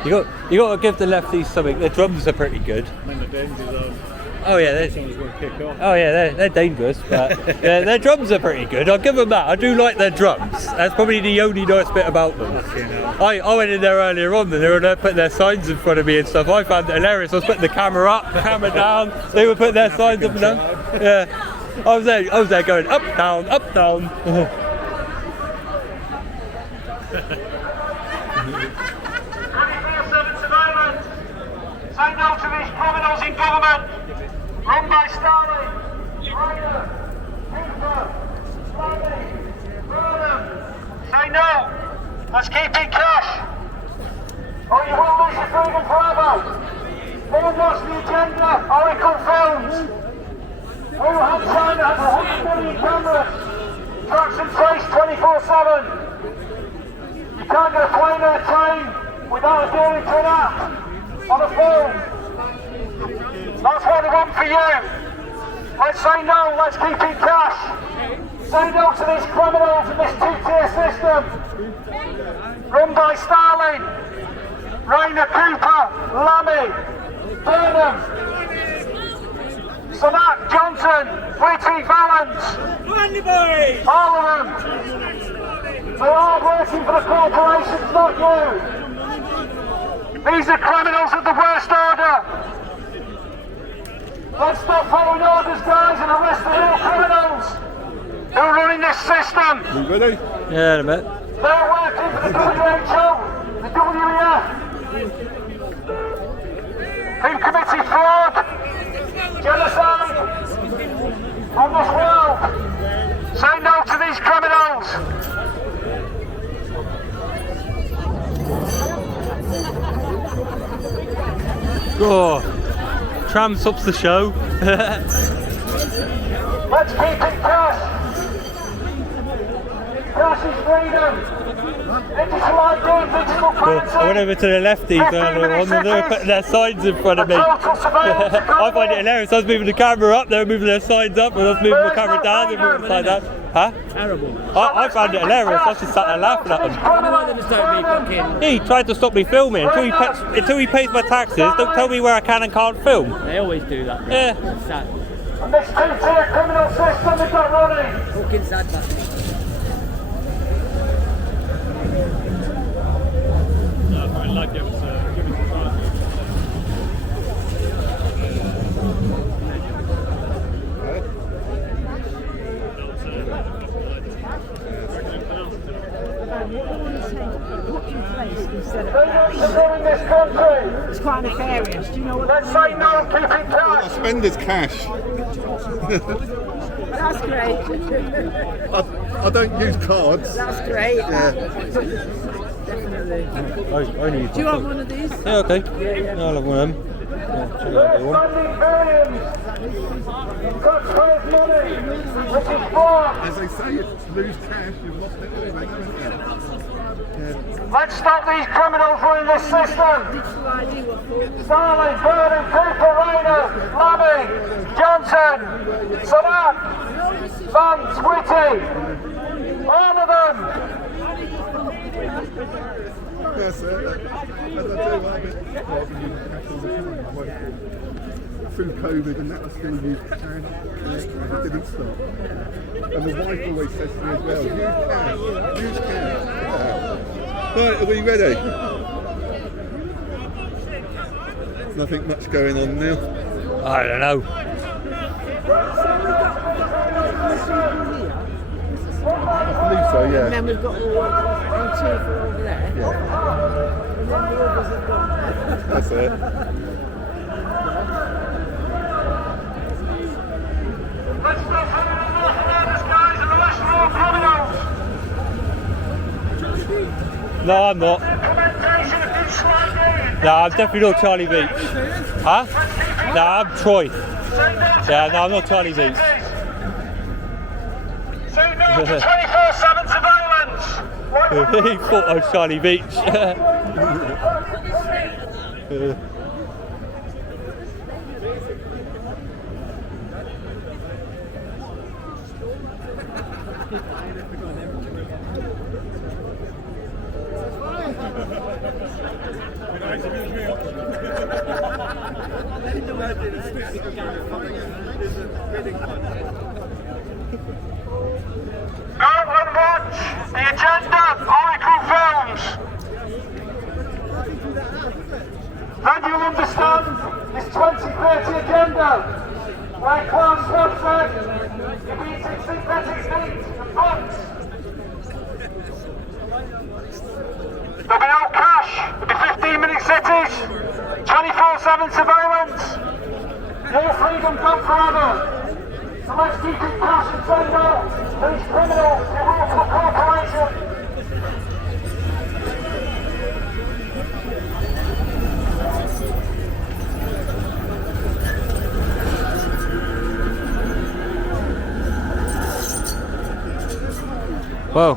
You got to give the lefties something. Their drums are pretty good. When the danger's on, Oh yeah, someone's going to kick off. oh yeah, they're dangerous, but their drums are pretty good. I'll give them that. I do like their drums. That's probably the only nice bit about them. I went in there earlier on and they were there putting their signs in front of me and stuff. I found it hilarious. I was putting the camera up, the camera down. They were putting their signs up and down. Yeah, I was there going up, down, up, down. 24/7 surveillance. Say no to these criminals in government. Run by Stalin, Schrader, Cooper, Slavy, Burnham. Say no. Let's keep it cash. Or you will lose your freedom forever. Who lost the agenda? Oracle Films. Who had China has 100 million cameras. Tracks and trace 24/7. You can't get a plane or a train without adhering to an app on a phone. That's what they want for you. Let's say no, let's keep it cash. Say no to these criminals and this two-tier system. Run by Stalin, Rainer Cooper, Lammy, Burnham, Sanak, Johnson, Whitty, Valance. All of them. They're all working for the corporations, not you. These are criminals of the worst order. Let's stop following orders, guys, and arrest the real criminals who are running this system. You ready? Yeah, in a bit. They're working for the WHO, the WEF, who committed fraud, genocide on this world. Say no to these criminals. Oh, tram stops the show. Let's keep it cash. Cash is freedom. Digital ID, digital currency. I went over to the lefties earlier on and they were putting their signs in front of me. I find it hilarious. I was moving the camera up, they were moving their signs up, and I was moving the camera down, they were moving the sign down. Huh? Terrible. I found it hilarious. I just sat there laughing at them. He tried to stop me filming until he pays my taxes. Don't tell me where I can and can't film. They always do that. Yeah. It's sad. And this two-tier criminal system is not running. Fucking sad, man. This country. It's quite nefarious. Do you know what? Let's say no, keep it I cash. spend his cash. That's great. I don't use cards. That's great. Yeah. Definitely. I need Do you want one of these? Yeah, okay. Yeah. I'll have one of them. We're spending billions. Taxpayers' money, which is fraud. As they say, if you lose cash, you've lost everything, haven't you? Let's stop these criminals running this system. Digital ID, what for? Stalin, Burnham, Cooper, Rainer, Lammy, Johnson, Sadat, Vance, Whitty, all of them. Yes, as I do, I've been using cash all the time. Through COVID and that, I still use cash. It didn't stop. And the wife always says to me as well, use cash. Right, are we ready? Nothing much going on now. I don't know. I believe so, yeah. And then we've got Antifa over there. Yeah. And then the others have gone. That's it. Let's stop having enough of this, guys, and arrest more criminals. No, I'm not. Implementation of this slide. No, I'm definitely not Charlie Beach. Huh? No, I'm Troy. Yeah, no, I'm not Charlie Beach. Say no to 24/7 surveillance. He thought I was Charlie Beach. Go and watch the agenda, Oracle Films. Then you'll understand this 2030 agenda, where Clark Swift said, you're beating synthetic meat and bugs. There'll be no cash, there'll be 15-minute cities, 24/7 surveillance, no freedom gone forever. So let's keep it cash and send out these criminals who work for the corporation. Well,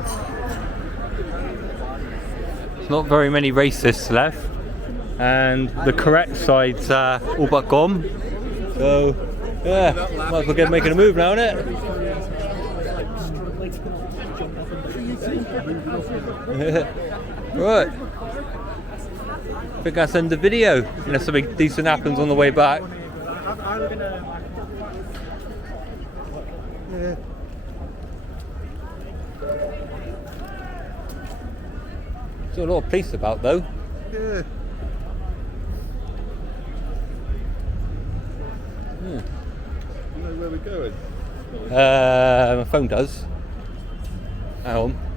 there's not very many racists left, and the correct side's all but gone. So, yeah, might as well get making a move now, innit? Right. I think that's end the video, unless something decent happens on the way back. Yeah. There's a lot of police about though. Yeah. Yeah. You know where we're going? My phone does. Hang on.